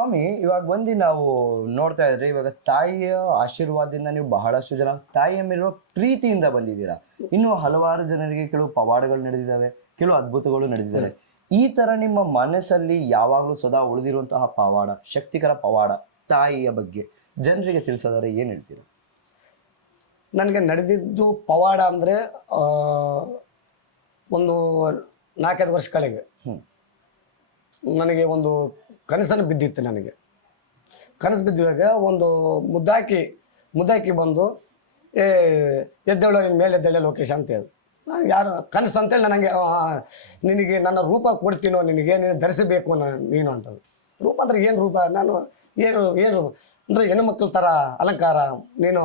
ಸ್ವಾಮಿ, ಇವಾಗ ಬಂದು ನಾವು ನೋಡ್ತಾ ಇದ್ರೆ ಇವಾಗ ತಾಯಿಯ ಆಶೀರ್ವಾದದಿಂದ ನೀವು ಬಹಳಷ್ಟು ಜನ ತಾಯಿಯ ಮೇಲಿರುವ ಪ್ರೀತಿಯಿಂದ ಬಂದಿದ್ದೀರಾ. ಇನ್ನು ಹಲವಾರು ಜನರಿಗೆ ಕೆಲವು ಪವಾಡಗಳು ನಡೆದಿದ್ದಾವೆ, ಕೆಲವು ಅದ್ಭುತಗಳು ನಡೆದಿದ್ದಾವೆ. ಈ ತರ ನಿಮ್ಮ ಮನಸ್ಸಲ್ಲಿ ಯಾವಾಗಲೂ ಸದಾ ಉಳಿದಿರುವಂತಹ ಪವಾಡ, ಶಕ್ತಿಕರ ಪವಾಡ ತಾಯಿಯ ಬಗ್ಗೆ ಜನರಿಗೆ ತಿಳಿಸೋದಾದ್ರೆ ಏನ್ ಹೇಳ್ತೀರಾ? ನನಗೆ ನಡೆದಿದ್ದು ಪವಾಡ ಅಂದರೆ ಒಂದು 4-5 ವರ್ಷ ಕೆಳಗೆ ನನಗೆ ಒಂದು ಕನಸನ್ನು ಬಿದ್ದಿತ್ತು. ನನಗೆ ಕನಸು ಬಿದ್ದಾಗ ಒಂದು ಮುದ್ದಾಕಿ ಬಂದು ಎದ್ದೇಳು, ನಿನ್ನ ಮೇಲೆ ಎದ್ದೇಳ ಲೋಕೇಶ್ ಅಂತೇಳಿ. ನಾನು ಯಾರು ಕನಸು ಅಂತೇಳಿ ನನಗೆ ನಿನಗೆ ನನ್ನ ರೂಪ ಕೊಡ್ತೀನೋ, ನಿನಗೆ ನೀನು ಧರಿಸಬೇಕು ನೀನು ಅಂತದ್ದು. ರೂಪ ಅಂದರೆ ಏನು ರೂಪ? ನಾನು ಏನು ಅಂದರೆ ಹೆಣ್ಣುಮಕ್ಳ ಥರ ಅಲಂಕಾರ ನೀನು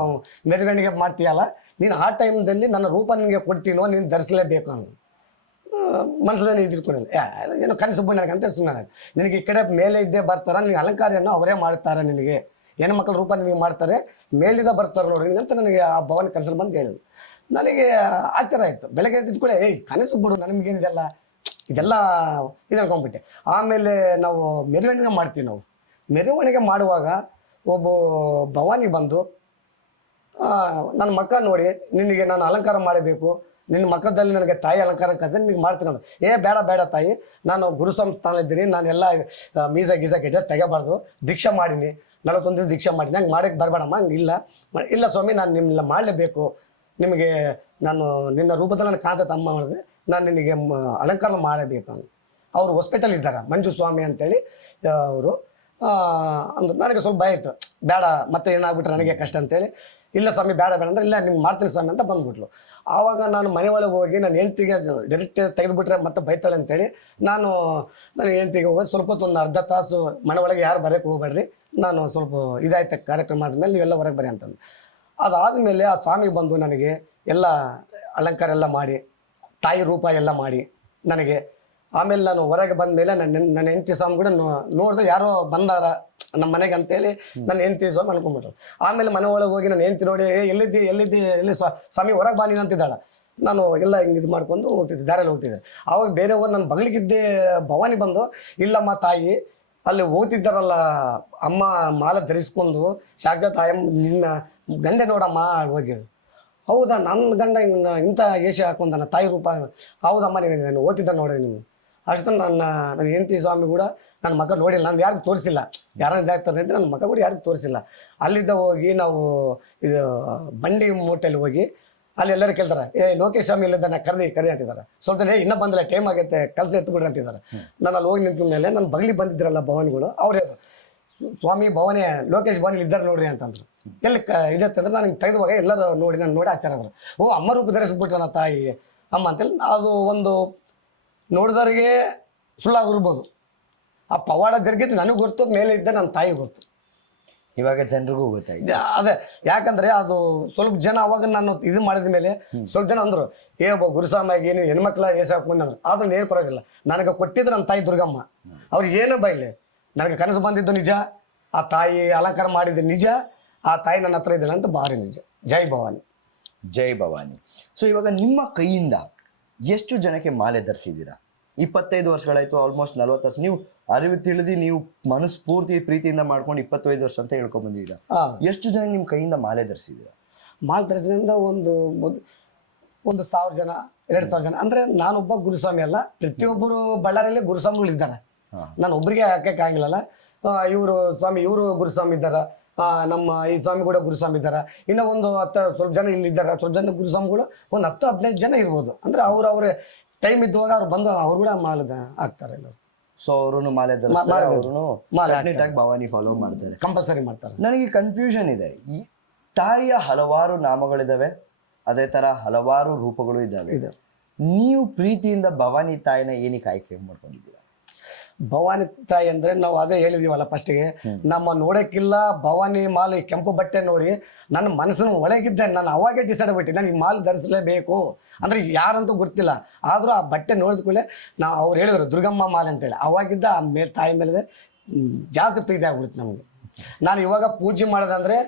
ಮೆರವಣಿಗೆ ಮಾಡ್ತೀಯಲ್ಲ, ನೀನು ಆ ಟೈಮ್ದಲ್ಲಿ ನನ್ನ ರೂಪ ನಿನಗೆ ಕೊಡ್ತೀನೋ, ನೀನು ಧರಿಸಲೇಬೇಕು ಅನ್ನೋದು ಮನಸ್ಸಲ್ಲಿ ಇದ್ಕೊಂಡಿಲ್ಲ. ಏನೋ ಕನಸು ಬಂದ ಅಂತ ಸುಮ್ಮನೆ ನಿನಗೆ ಈ ಕಡೆ ಮೇಲೆ ಇದ್ದೇ ಬರ್ತಾರ, ನಿನಗೆ ಅಲಂಕಾರವನ್ನು ಅವರೇ ಮಾಡ್ತಾರೆ, ನಿನಗೆ ಹೆಣ್ಮಕ್ಳ ರೂಪ ನಿನಗೆ ಮಾಡ್ತಾರೆ, ಮೇಲಿದ ಬರ್ತಾರೆ ನೋಡಿ ಅಂತ ನನಗೆ ಆ ಭವನ ಕನಸಲ್ಲಿ ಬಂದು ಹೇಳಿದ್ರು. ನನಗೆ ಆಶ್ಚರ್ಯ ಆಯಿತು. ಬೆಳಗ್ಗೆ ಎದ್ದ ಕೂಡ ಕನಸು ಬಿಡು, ನಮಗೇನಿದೆಲ್ಲ ಇದೆಲ್ಲ ಇದು ಅನ್ಕೊಂಡ್ಬಿಟ್ಟೆ. ಆಮೇಲೆ ನಾವು ಮೆರವಣಿಗೆ ಮಾಡ್ತೀವಿ. ನಾವು ಮೆರವಣಿಗೆ ಮಾಡುವಾಗ ಒಬ್ಬ ಭವಾನಿ ಬಂದು ನನ್ನ ಮಕ್ಕ ನೋಡಿ, ನಿನಗೆ ನಾನು ಅಲಂಕಾರ ಮಾಡಬೇಕು, ನಿನ್ನ ಮಕ್ಕದಲ್ಲಿ ನನಗೆ ತಾಯಿ ಅಲಂಕಾರ ಕತೆ ನಿನಗೆ ಮಾಡ್ತೀನಿ ಅಂದ್ರೆ, ಬೇಡ ತಾಯಿ, ನಾನು ಗುರು ಸಂಸ್ಥಾನ ಇದ್ದೀನಿ, ನಾನು ಎಲ್ಲ ಗೀಸ ಕೆಟ್ಟ ತೆಗಬಾರ್ದು, ದೀಕ್ಷಾ ಮಾಡೀನಿ, 41 ದಿನ ದೀಕ್ಷಾ ಮಾಡೀನಿ, ಹಂಗೆ ಮಾಡೋಕ್ಕೆ ಬರಬೇಡಮ್ಮ. ಹಂಗೆ ಇಲ್ಲ ಸ್ವಾಮಿ, ನಾನು ನಿಮ್ಮೆಲ್ಲ ಮಾಡಲೇಬೇಕು, ನಿಮಗೆ ನಾನು ನಿನ್ನ ರೂಪದಲ್ಲಿ ನಾನು ಕಾಂತ ತಮ್ಮ ಮಾಡಿದೆ, ನಾನು ನಿನಗೆ ಅಲಂಕಾರ ಮಾಡಬೇಕು ಅಂತ. ಅವರು ಹಾಸ್ಪಿಟಲ್ ಇದ್ದಾರೆ, ಮಂಜು ಸ್ವಾಮಿ ಅಂತೇಳಿ ಅವರು. ಅಂದ್ರೆ ನನಗೆ ಸ್ವಲ್ಪ ಭಯ ಇತ್ತು, ಬೇಡ ಮತ್ತೆ ಏನಾಗ್ಬಿಟ್ರೆ ನನಗೆ ಕಷ್ಟ ಅಂತೇಳಿ. ಇಲ್ಲ ಸ್ವಾಮಿ ಬೇಡ ಅಂದ್ರೆ, ಇಲ್ಲ ನಿಮ್ಗೆ ಮಾಡ್ತೀನಿ ಸ್ವಾಮಿ ಅಂತ ಬಂದ್ಬಿಟ್ಲು. ಆವಾಗ ನಾನು ಮನೆ ಒಳಗೆ ಹೋಗಿ ನನ್ನ ಹೆಂಡ್ತಿಗೆ ಡೈರೆಕ್ಟ್ ತೆಗೆದುಬಿಟ್ರೆ ಮತ್ತೆ ಬೈತಾಳೆ ಅಂತೇಳಿ ನನ್ನ ಹೆಂಡ್ತಿಗೆ ಹೋಗೋದು ಸ್ವಲ್ಪ ಹೊತ್ತು, ಒಂದು ಅರ್ಧ ತಾಸು ಮನೆ ಒಳಗೆ ಯಾರು ಬರೋಕ್ಕೆ ಹೋಗ್ಬೇಡ್ರಿ, ನಾನು ಸ್ವಲ್ಪ ಇದಾಯ್ತು ಕಾರ್ಯಕ್ರಮ ಆದಮೇಲೆ ನೀವೆಲ್ಲ ಹೊರಗೆ ಬರೀ ಅಂತಂದು. ಅದಾದಮೇಲೆ ಆ ಸ್ವಾಮಿ ಬಂದು ನನಗೆ ಎಲ್ಲ ಅಲಂಕಾರ ಎಲ್ಲ ಮಾಡಿ, ತಾಯಿ ರೂಪ ಎಲ್ಲ ಮಾಡಿ ನನಗೆ. ಆಮೇಲೆ ನಾನು ಹೊರಗೆ ಬಂದ ಮೇಲೆ ನನ್ನ ಹೆಂಡತಿ ಸ್ವಾಮಿ ಕೂಡ ನೋಡಿದ್ರೆ ಯಾರೋ ಬಂದಾರ ನಮ್ಮ ಮನೆಗೆ ಅಂತೇಳಿ ನನ್ನ ಹೆಂಡತಿ ಸ್ವಾಮಿ ಅನ್ಕೊಂಡ್ಬಿಟ್ರು. ಆಮೇಲೆ ಮನೆ ಒಳಗೆ ಹೋಗಿ ನನ್ನ ಹೆಂಡತಿ ನೋಡಿ, ಎಲ್ಲಿ ಸ್ವಾಮಿ ಹೊರಗೆ ಬಾನಿ ಅಂತಿದ್ದಾಳೆ. ನಾನು ಎಲ್ಲ ಹಿಂಗೆ ಇದು ಮಾಡ್ಕೊಂಡು ಹೋಗ್ತಿದ್ದೆ, ದಾರಿಯಲ್ಲಿ ಹೋಗ್ತಿದ್ದೆ. ಆವಾಗ ಬೇರೆಯವರು ನನ್ನ ಬಗಲಿಗಿದ್ದೆ ಭವಾನಿ ಬಂದು, ಇಲ್ಲಮ್ಮ ತಾಯಿ, ಅಲ್ಲಿ ಹೋಗ್ತಿದ್ದಾರಲ್ಲ ಅಮ್ಮ ಮಾಲೆ ಧರಿಸ್ಕೊಂಡು ಸಾಕ್ಷಾತ್ ತಾಯಮ್ಮ ನಿನ್ನ ಗಂಡೆ ನೋಡಮ್ಮ ಹೋಗಿದ್ದು. ಹೌದಾ, ನನ್ನ ಗಂಡ ಇಂಥ ಏಷ ಹಾಕೊಂಡ ತಾಯಿ ರೂಪ? ಹೌದಮ್ಮ, ನೀನು ಓದ್ತಿದ್ದ ನೋಡ್ರಿ ನೀವು. ಅಷ್ಟು ನನ್ನ ಹೆಂಡತಿ ಸ್ವಾಮಿ ಕೂಡ ನನ್ನ ಮಗ ನೋಡಿಲ್ಲ, ನಾನು ಯಾರಿಗೂ ತೋರಿಸಿಲ್ಲ. ಯಾರನ್ನ ಇದಾಗ್ತಾರೆ ಅಂತ ನನ್ನ ಮಗ ಕೂಡ ಯಾರಿಗೂ ತೋರಿಸಿಲ್ಲ. ಅಲ್ಲಿದ್ದ ಹೋಗಿ ನಾವು ಇದು ಬಂಡಿ ಮೂಟೆಯಲ್ಲಿ ಹೋಗಿ ಅಲ್ಲಿ ಎಲ್ಲರೂ ಕೇಳ್ತಾರೆ, ಲೋಕೇಶ್ ಸ್ವಾಮಿ ಇಲ್ಲದ ಕರಿ ಅಂತಿದ್ದಾರೆ. ಸ್ವಲ್ಪ ಇನ್ನೂ ಬಂದಿಲ್ಲ, ಟೈಮ್ ಆಗೈತೆ, ಕೆಲಸ ಎತ್ಬಿಡ್ರಿ ಅಂತಿದ್ದಾರೆ. ನಾನು ಅಲ್ಲಿ ಹೋಗಿ ನಿಂತ ಮೇಲೆ ನನ್ನ ಬಗಲಿ ಬಂದಿದ್ರಲ್ಲ ಭವಾನಿಗಳು, ಅವರೇ ಸ್ವಾಮಿ ಭವಾನಿ ಲೋಕೇಶ್ ಭವಾನಿ ಇದ್ದಾರೆ ನೋಡ್ರಿ ಅಂತಂದ್ರು. ಎಲ್ಲಿ ಇದತ್ತೆ ಅಂದ್ರೆ ನನಗೆ ತೆಗೆದುವಾಗ ಎಲ್ಲರೂ ನೋಡಿ ನಾನು ನೋಡಿ ಆಚಾರ ಆದ್ರು. ಅಮ್ಮ ರೂಪ ಧರಿಸ್ಬಿಟ್ರೆ ನನ್ನ ತಾಯಿ ಅಮ್ಮ ಅಂತೇಳಿ. ಅದು ಒಂದು ನೋಡಿದವರಿಗೆ ಸುಳ್ಳಾಗಿರ್ಬೋದು, ಆ ಪವಾಡ ಜರುಗಿದ್ದು ನನಗೆ ಗೊತ್ತು, ಮೇಲೆ ಇದ್ದ ನನ್ನ ತಾಯಿ ಗೊತ್ತು. ಇವಾಗ ಜನರಿಗೂ ಗೊತ್ತಾಯ್ತು. ಅದೇ ಯಾಕಂದ್ರೆ ಅದು ಸ್ವಲ್ಪ ಜನ ಅವಾಗ ನಾನು ಇದು ಮಾಡಿದ ಮೇಲೆ ಸ್ವಲ್ಪ ಜನ ಅಂದ್ರು, ಒಬ್ಬ ಗುರುಸ್ವಾಮಿಯಾಗಿ ನೀವು ಹೆಣ್ಮಕ್ಳ ಹಾಕೊಂಡ್ರು. ಆದ್ರೂ ಏನು ಪರವಾಗಿಲ್ಲ, ನನಗೆ ಕೊಟ್ಟಿದ್ದು ನನ್ನ ತಾಯಿ ದುರ್ಗಮ್ಮ. ಅವ್ರಿಗೆ ಏನು ಬೈಲಿ, ನನಗೆ ಕನಸು ಬಂದಿದ್ದು ನಿಜ, ಆ ತಾಯಿ ಅಲಂಕಾರ ಮಾಡಿದ್ದು ನಿಜ, ಆ ತಾಯಿ ನನ್ನ ಹತ್ರ ಇದ್ದಿಲ್ಲ ಅಂತ ಭಾರಿ ನಿಜ. ಜೈ ಭವಾನಿ. ಜೈ ಭವಾನಿ. ಸೊ ಇವಾಗ ನಿಮ್ಮ ಕೈಯಿಂದ ಎಷ್ಟು ಜನಕ್ಕೆ ಮಾಲೆ ಧರಿಸಿದ್ದೀರಾ? 25 ವರ್ಷಗಳಾಯ್ತು, ಆಲ್ಮೋಸ್ಟ್ 40 ವರ್ಷ. ನೀವು ಅರಿವು ತಿಳಿದು ನೀವು ಮನಸ್ಫೂರ್ತಿ ಪ್ರೀತಿಯಿಂದ ಮಾಡ್ಕೊಂಡು 25 ವರ್ಷ ಅಂತ ಹೇಳ್ಕೊಂಡ್ ಬಂದಿದ್ದೀರಾ. ಎಷ್ಟು ಜನ ನಿಮ್ಮ ಕೈಯಿಂದ ಮಾಲೆ ಧರಿಸಿದ್ದೀರಾ? ಮಾಲೆ ಧರಿಸಿದ್ರಿಂದ ಒಂದು 1000 ಜನ, 2000 ಜನ. ಅಂದ್ರೆ ನಾನೊಬ್ಬ ಗುರುಸ್ವಾಮಿ ಅಲ್ಲ, ಪ್ರತಿಯೊಬ್ಬರು ಬಳ್ಳಾರಿಯಲ್ಲಿ ಗುರುಸ್ವಾಮಿಗಳು ಇದ್ದಾರೆ. ನಾನು ಒಬ್ಬರಿಗೆ ಹಾಕಕ್ಕೆ ಆಗಿಲ್ಲಲ್ಲ. ಇವರು ಸ್ವಾಮಿ, ಇವರು ಗುರುಸ್ವಾಮಿ ಇದ್ದಾರ, ನಮ್ಮ ಈ ಸ್ವಾಮಿ ಕೂಡ ಗುರುಸ್ವಾಮಿ ಇದ್ದಾರ. ಇನ್ನು ಒಂದು 10 ಸ್ವಲ್ಪ ಜನ ಇಲ್ಲಿ ಇದ್ದಾರೆ, ಸ್ವಲ್ಪ ಜನ ಗುರುಸ್ವಾಮಿಗಳು ಒಂದು 10-15 ಜನ ಇರ್ಬೋದು. ಅಂದ್ರೆ ಅವ್ರ ಟೈಮ್ ಇದ್ದಾಗ ಅವ್ರು ಬಂದು ಅವ್ರು ಕೂಡ ಮಾಲೆ ಹಾಕ್ತಾರೆ ಎಲ್ಲರು. ಸೊ ಅವರು ಮಾಲೆ ಭವಾನಿ ಫಾಲೋ ಮಾಡ್ತಾರೆ, ಕಂಪಲ್ಸರಿ ಮಾಡ್ತಾರೆ. ನನಗೆ ಕನ್ಫ್ಯೂಷನ್ ಇದೆ. ಈ ತಾಯಿಯ ಹಲವಾರು ನಾಮಗಳಿದಾವೆ, ಅದೇ ತರ ಹಲವಾರು ರೂಪಗಳು ಇದ್ದಾವೆ. ನೀವು ಪ್ರೀತಿಯಿಂದ ಭವಾನಿ ತಾಯಿನ ಏನಕ್ಕೆ ಆಯ್ಕೆ ಮಾಡ್ಕೊಂಡಿದ್ದೀರಾ? ಭವಾನಿ ತಾಯಿ ಅಂದ್ರೆ ನಾವು ಅದೇ ಹೇಳಿದೀವಲ್ಲ ಫಸ್ಟಿಗೆ, ನಮ್ಮ ನೋಡಕ್ಕಿಲ್ಲ ಭವಾನಿ ಮಾಲೆ ಕೆಂಪು ಬಟ್ಟೆ ನೋಡಿ ನನ್ನ ಮನಸ್ಸಿನ ಒಳಗಿದ್ದೆ. ನಾನು ಅವಾಗೇ ಡಿಸೈಡ್ ಆಗ್ಬಿಟ್ಟೆ, ನನಗೆ ಮಾಲೆ ಧರಿಸಲೇಬೇಕು. ಅಂದ್ರೆ ಯಾರಂತೂ ಗೊತ್ತಿಲ್ಲ, ಆದ್ರೂ ಆ ಬಟ್ಟೆ ನೋಡಿದ ಕೂಡಲೇ ಅವ್ರು ಹೇಳಿದ್ರು ದುರ್ಗಮ್ಮ ಮಾಲೆ ಅಂತೇಳಿ. ಅವಾಗಿದ್ದ ಆ ಮೇಲೆ ತಾಯಿ ಮೇಲೆ ಜಾಸ್ತಿ ಪ್ರೀತಿ ಆಗ್ಬಿಡುತ್ತೆ ನಮಗೆ. ನಾನು ಇವಾಗ ಪೂಜೆ ಮಾಡೋದಂದ್ರೆ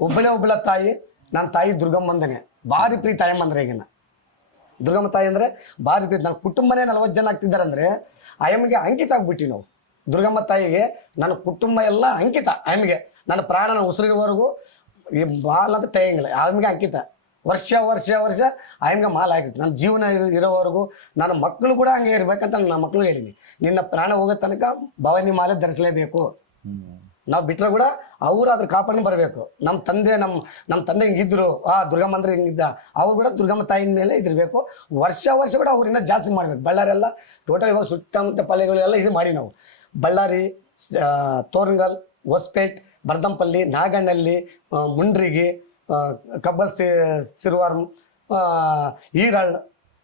ಒಬ್ಬಳ ತಾಯಿ, ನನ್ನ ತಾಯಿ ದುರ್ಗಮ್ಮಂದನೆ ಭಾರಿ ಪ್ರೀತಿ. ತಾಯಮ್ಮ ಅಂದ್ರೆ ಈಗಿನ ದುರ್ಗಮ್ಮ ತಾಯಿ ಅಂದ್ರೆ ಭಾರಿ ಪ್ರೀತಿ. ನನ್ನ ಕುಟುಂಬನೇ 40 ಜನ ಆಗ್ತಿದ್ದಾರೆ ಅಂದ್ರೆ ಅಯ್ಯಮ್ಮಗೆ ಅಂಕಿತ ಆಗ್ಬಿಟ್ಟು ನಾವು ದುರ್ಗಮ್ಮ ತಾಯಿಗೆ ನನ್ನ ಕುಟುಂಬ ಎಲ್ಲ ಅಂಕಿತ ಆమెಗೆ, ನನ್ನ ಪ್ರಾಣನ ಉಸಿರಿವರೆಗೂ ಈ ಮಾಲ್ ಅಂತ ತೆಗಿಂಗಿಲ್ಲ, ಆమెಗೆ ಅಂಕಿತ. ವರ್ಷ ವರ್ಷ ವರ್ಷ ಆಯಮ್ಗೆ ಮಾಲ್ ಹಾಕಿತ್ತು. ನನ್ನ ಜೀವನ ಇರೋವರೆಗೂ ನನ್ನ ಮಕ್ಕಳು ಕೂಡ ಹಂಗೆ ಇರ್ಬೇಕಂತ ನನ್ನ ಮಕ್ಕಳು ಹೇಳಿನಿ. ನಿನ್ನ ಪ್ರಾಣ ಹೋಗೋ ತನಕ ಭವಾನಿ ಮಾಲೆ ಧರಿಸಲೇಬೇಕು. ನಾವು ಬಿಟ್ಟರೆ ಕೂಡ ಅವರು ಅದ್ರ ಕಾಪಾಡಿ ಬರಬೇಕು. ನಮ್ಮ ತಂದೆ ಹಿಂಗಿದ್ರು, ದುರ್ಗಮ್ಮ ಅಂದ್ರೆ ಹಿಂಗಿದ್ದ, ಅವ್ರು ಕೂಡ ದುರ್ಗಮ್ಮ ತಾಯಿನ ಮೇಲೆ ಇದಿರಬೇಕು. ವರ್ಷ ವರ್ಷ ಕೂಡ ಅವ್ರನ್ನ ಜಾಸ್ತಿ ಮಾಡ್ಬೇಕು. ಬಳ್ಳಾರಿ ಎಲ್ಲ ಟೋಟಲ್ ಇವಾಗ ಸುತ್ತಮುತ್ತ ಪಲ್ಲೆಗಳೆಲ್ಲ ಇದು ಮಾಡಿ ನಾವು ಬಳ್ಳಾರಿ, ತೋರಂಗಲ್, ಹೊಸಪೇಟ್, ಬರ್ದಂಪಲ್ಲಿ, ನಾಗನಹಳ್ಳಿ, ಮುಂಡ್ರಿಗಿ, ಕಬ್ಬಲ್ ಸಿರುವಾರ್, ಈರಾಳ್,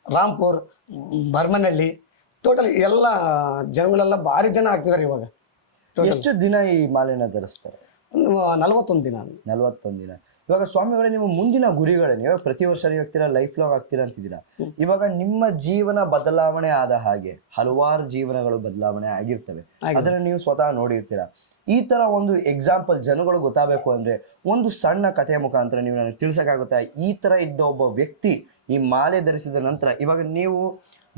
ರಾಂಪುರ್, ಬರ್ಮನಹಳ್ಳಿ, ಟೋಟಲ್ ಎಲ್ಲ ಜನಗಳೆಲ್ಲ ಭಾರಿ ಜನ ಆಗ್ತಿದ್ದಾರೆ ಇವಾಗ. ಎಷ್ಟು ದಿನ ಈ ಮಾಲೆನ ಧರಿಸ್ತಾರೆ? ಒಂದು 41 ದಿನ. 41 ದಿನ. ಇವಾಗ ಸ್ವಾಮಿಗಳೇ, ನಿಮ್ಮ ಮುಂದಿನ ಗುರಿಗಳೇನು? ಇವಾಗ ಪ್ರತಿ ವರ್ಷ ನೀವು ಹೋಗ್ತೀರಾ, ಲೈಫ್ ಲಾಂಗ್ ಆಗ್ತೀರಾ ಅಂತಿದ್ದೀರಾ. ಇವಾಗ ನಿಮ್ಮ ಜೀವನ ಬದಲಾವಣೆ ಆದ ಹಾಗೆ ಹಲವಾರು ಜೀವನಗಳು ಬದಲಾವಣೆ ಆಗಿರ್ತವೆ, ಅದನ್ನ ನೀವು ಸ್ವತಃ ನೋಡಿರ್ತೀರಾ. ಈ ತರ ಒಂದು ಎಕ್ಸಾಂಪಲ್ ಜನಗಳು ಗೊತ್ತಾಗಬೇಕು ಅಂದ್ರೆ ಒಂದು ಸಣ್ಣ ಕಥೆಯ ಮುಖಾಂತರ ನೀವು ನನಗೆ ತಿಳಿಸಕ್ಕಾಗುತ್ತಾ? ಈ ತರ ಇದ್ದ ಒಬ್ಬ ವ್ಯಕ್ತಿ ಈ ಮಾಲೆ ಧರಿಸಿದ ನಂತರ, ಇವಾಗ ನೀವು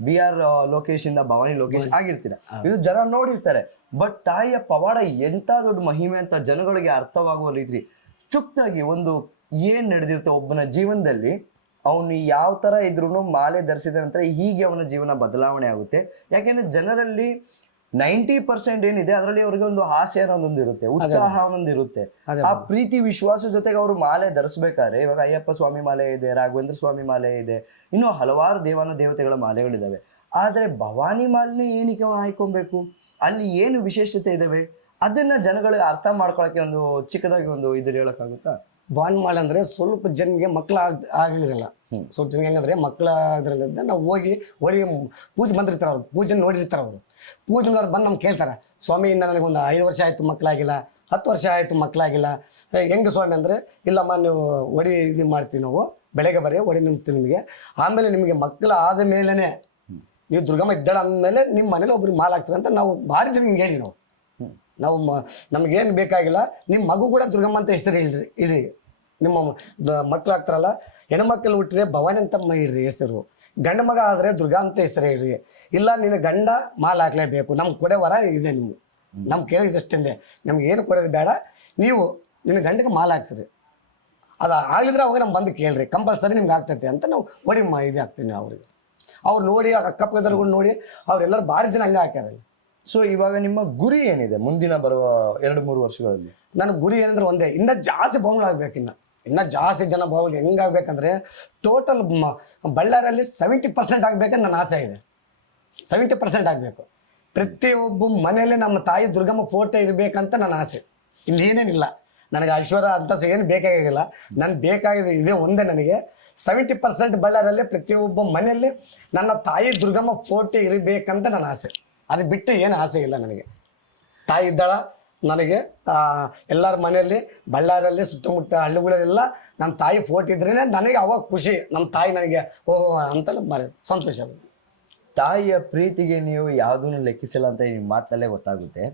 BR ಲೋಕೇಶ್ ಇಂದ ಭವಾನಿ ಲೋಕೇಶ್ ಆಗಿರ್ತೀರ, ಇದು ಜನ ನೋಡಿರ್ತಾರೆ. ಬಟ್ ತಾಯಿಯ ಪವಾಡ ಎಂತ ದೊಡ್ಡ ಮಹಿಮೆ ಅಂತ ಜನಗಳಿಗೆ ಅರ್ಥವಾಗುವ ರೀತಿ ಚುಕ್ತಾಗಿ ಒಂದು ಏನ್ ನಡೆದಿರುತ್ತೆ ಒಬ್ಬನ ಜೀವನದಲ್ಲಿ, ಅವನು ಯಾವ ತರ ಇದ್ರು ಮಾಲೆ ಧರಿಸಿದ ನಂತರ ಹೀಗೆ ಅವನ ಜೀವನ ಬದಲಾವಣೆ ಆಗುತ್ತೆ. ಯಾಕೆಂದ್ರೆ ಜನರಲ್ಲಿ 90% ಏನಿದೆ ಅದರಲ್ಲಿ ಅವ್ರಿಗೆ ಒಂದು ಆಸೆ ಅನ್ನೋದೊಂದು ಇರುತ್ತೆ, ಉತ್ಸಾಹ ಅನ್ನೊಂದು ಇರುತ್ತೆ. ಆ ಪ್ರೀತಿ ವಿಶ್ವಾಸ ಜೊತೆಗೆ ಅವರು ಮಾಲೆ ಧರಿಸ್ಬೇಕಾದ್ರೆ, ಇವಾಗ ಅಯ್ಯಪ್ಪ ಸ್ವಾಮಿ ಮಾಲೆ ಇದೆ, ರಾಘವೇಂದ್ರ ಸ್ವಾಮಿ ಮಾಲೆ ಇದೆ, ಇನ್ನು ಹಲವಾರು ದೇವತೆಗಳ ಮಾಲೆಗಳಿದಾವೆ. ಆದ್ರೆ ಭವಾನಿ ಮಾಲೆನೇ ಏನಕ್ಕೆ ಆಯ್ಕೊಬೇಕು? ಅಲ್ಲಿ ಏನು ವಿಶೇಷತೆ ಇದಾವೆ? ಅದನ್ನ ಜನಗಳಿಗೆ ಅರ್ಥ ಮಾಡ್ಕೊಳಕ್ಕೆ ಒಂದು ಚಿಕ್ಕದಾಗಿ ಒಂದು ಇದು ಹೇಳಕ್ಕಾಗುತ್ತಾ? ಭವಾನಿ ಮಾಲೆ ಅಂದ್ರೆ ಸ್ವಲ್ಪ ಜನಗೆ ಮಕ್ಕಳ ಆಗಿರಲಿಲ್ಲ. ಸ್ವಲ್ಪ ಜನ ಹೆಂಗಂದ್ರೆ ಮಕ್ಕಳ ಅದ್ರಲ್ಲಿಂದ ನಾವು ಹೋಗಿ ಪೂಜೆ ಬಂದಿರ್ತಾರೆ, ಅವ್ರು ಪೂಜೆ ನೋಡಿರ್ತಾರೆ. ಅವರು ಪೂಜೆನವ್ರು ಬಂದು ನಮ್ಗೆ ಕೇಳ್ತಾರೆ, ಸ್ವಾಮಿ ಇನ್ನು ನನಗೊಂದು 5 ವರ್ಷ ಆಯ್ತು ಮಕ್ಕಳಾಗಿಲ್ಲ, 10 ವರ್ಷ ಆಯ್ತು ಮಕ್ಕಳಾಗಿಲ್ಲ, ಹೆಂಗೆ ಸ್ವಾಮಿ ಅಂದ್ರೆ, ಇಲ್ಲಮ್ಮ ನೀವು ಒಡಿ ಇದು ಮಾಡ್ತೀವಿ, ನಾವು ಬೆಳಗ್ಗೆ ಬರೀ ಒಡಿ ನಿಮ್ತೀವಿ ನಿಮಗೆ, ಆಮೇಲೆ ನಿಮಗೆ ಮಕ್ಕಳು ಆದ ಮೇಲೆನೆ ನೀವು ದುರ್ಗಮ್ಮ ಇದ್ದಾಳೆ ಅಂದಮೇಲೆ ನಿಮ್ಮ ಮನೇಲಿ ಒಬ್ರಿಗೆ ಮಾಲ್ ಆಗ್ತಾರೆ ಅಂತ ನಾವು ಭಾರಿ ಜನ ಹಿಂಗೆ ಹೇಳಿ ನಾವು ನಮಗೇನು ಬೇಕಾಗಿಲ್ಲ, ನಿಮ್ಮ ಮಗು ಕೂಡ ದುರ್ಗಮ್ಮ ಅಂತ ಹೆಸರು ಇಡ್ರಿ. ನಿಮ್ಮ ಮಕ್ಳು ಆಗ್ತಾರಲ್ಲ, ಹೆಣ್ಮಕ್ಳು ಹುಟ್ಟಿದ್ರೆ ಭವಾನಿ ಅಂತ ಇಡ್ರಿ ಹೆಸರು, ಗಂಡು ಮಗ ಆದರೆ ದುರ್ಗಾ ಅಂತ ಹೆಸರು ಇಡ್ರಿ. ಇಲ್ಲ ನಿನ್ನ ಗಂಡ ಮಾಲ್ ಹಾಕ್ಲೇಬೇಕು, ನಮ್ಗೆ ಕೊಡೋ ವರ ಇದೆ, ನಿಮ್ಗೆ ನಮ್ಗೆ ಕೇಳಿದಷ್ಟೇ, ನಮ್ಗೆ ಏನು ಕೊಡೋದು ಬೇಡ, ನೀವು ನಿನ್ನ ಗಂಡಿಗೆ ಮಾಲ್ ಹಾಕ್ಸ್ರಿ, ಅದು ಆಗ್ಲಿದ್ರೆ ಅವಾಗ ನಮ್ಗೆ ಬಂದು ಕೇಳ್ರಿ, ಕಂಪಲ್ಸರಿ ನಿಮ್ಗೆ ಆಗ್ತೈತೆ ಅಂತ ನಾವು ಒಡಿ ಇದು ಹಾಕ್ತೀನಿ ಅವ್ರಿಗೆ. ಅವ್ರು ನೋಡಿ ಅಕ್ಕಪಕ್ಕದವ್ರು ನೋಡಿ ಅವ್ರೆಲ್ಲರೂ ಭಾರಿ ಜನ ಹಂಗೆ ಹಾಕ್ಯಾರ. ಸೊ ಇವಾಗ ನಿಮ್ಮ ಗುರಿ ಏನಿದೆ ಮುಂದಿನ ಬರುವ 2-3 ವರ್ಷಗಳಲ್ಲಿ? ನನ್ನ ಗುರಿ ಏನಂದ್ರೆ ಒಂದೇ, ಇನ್ನೂ ಜಾಸ್ತಿ ಬಾವುಗಳಾಗಬೇಕು, ಇನ್ನೂ ಜಾಸ್ತಿ ಜನ ಬಾವುಗಳು ಹೆಂಗಾಗ್ಬೇಕಂದ್ರೆ ಟೋಟಲ್ ಬಳ್ಳಾರಿಯಲ್ಲಿ 70% ಆಗ್ಬೇಕಂತ ನನ್ನ ಆಸೆ ಇದೆ. 70% ಆಗಬೇಕು. ಪ್ರತಿಯೊಬ್ಬ ಮನೆಯಲ್ಲಿ ನಮ್ಮ ತಾಯಿ ದುರ್ಗಮ್ಮ ಫೋಟೋ ಇರಬೇಕಂತ ನನ್ನ ಆಸೆ. ಇನ್ನೇನೇನಿಲ್ಲ ನನಗೆ, ಐಶ್ವರ್ಯ ಅಂತಸ ಏನು ಬೇಕಾಗಿಲ್ಲ, ನನ್ಗೆ ಬೇಕಾಗಿದೆ ಇದೇ ಒಂದೇ. ನನಗೆ 70% ಬಳ್ಳಾರಿಯಲ್ಲಿ ಪ್ರತಿಯೊಬ್ಬ ಮನೆಯಲ್ಲಿ ನನ್ನ ತಾಯಿ ದುರ್ಗಮ್ಮ ಫೋಟೋ ಇರಬೇಕಂತ ನನ್ನ ಆಸೆ. ಅದು ಬಿಟ್ಟು ಏನು ಆಸೆ ಇಲ್ಲ ನನಗೆ. ತಾಯಿ ಇದ್ದಾಳ ನನಗೆ, ಎಲ್ಲರ ಮನೆಯಲ್ಲಿ ಬಳ್ಳಾರಿಯಲ್ಲಿ ಸುತ್ತಮುತ್ತ ಹಳ್ಳಿಗಳೆಲ್ಲ ನಮ್ಮ ತಾಯಿ ಫೋಟೋ ಇದ್ರೇ ನನಗೆ ಅವಾಗ ಖುಷಿ. ನಮ್ಮ ತಾಯಿ ನನಗೆ ಅಂತಲೇ ಭಾರಿ ಸಂತೋಷ. ತಾಯಿಯ ಪ್ರೀತಿಗೆ ನೀವು ಯಾವುದನ್ನು ಲೆಕ್ಕಿಸಿಲ್ಲ ಅಂತ ನಿಮ್ಮ ಮಾತಲ್ಲೇ ಗೊತ್ತಾಗುತ್ತೆ.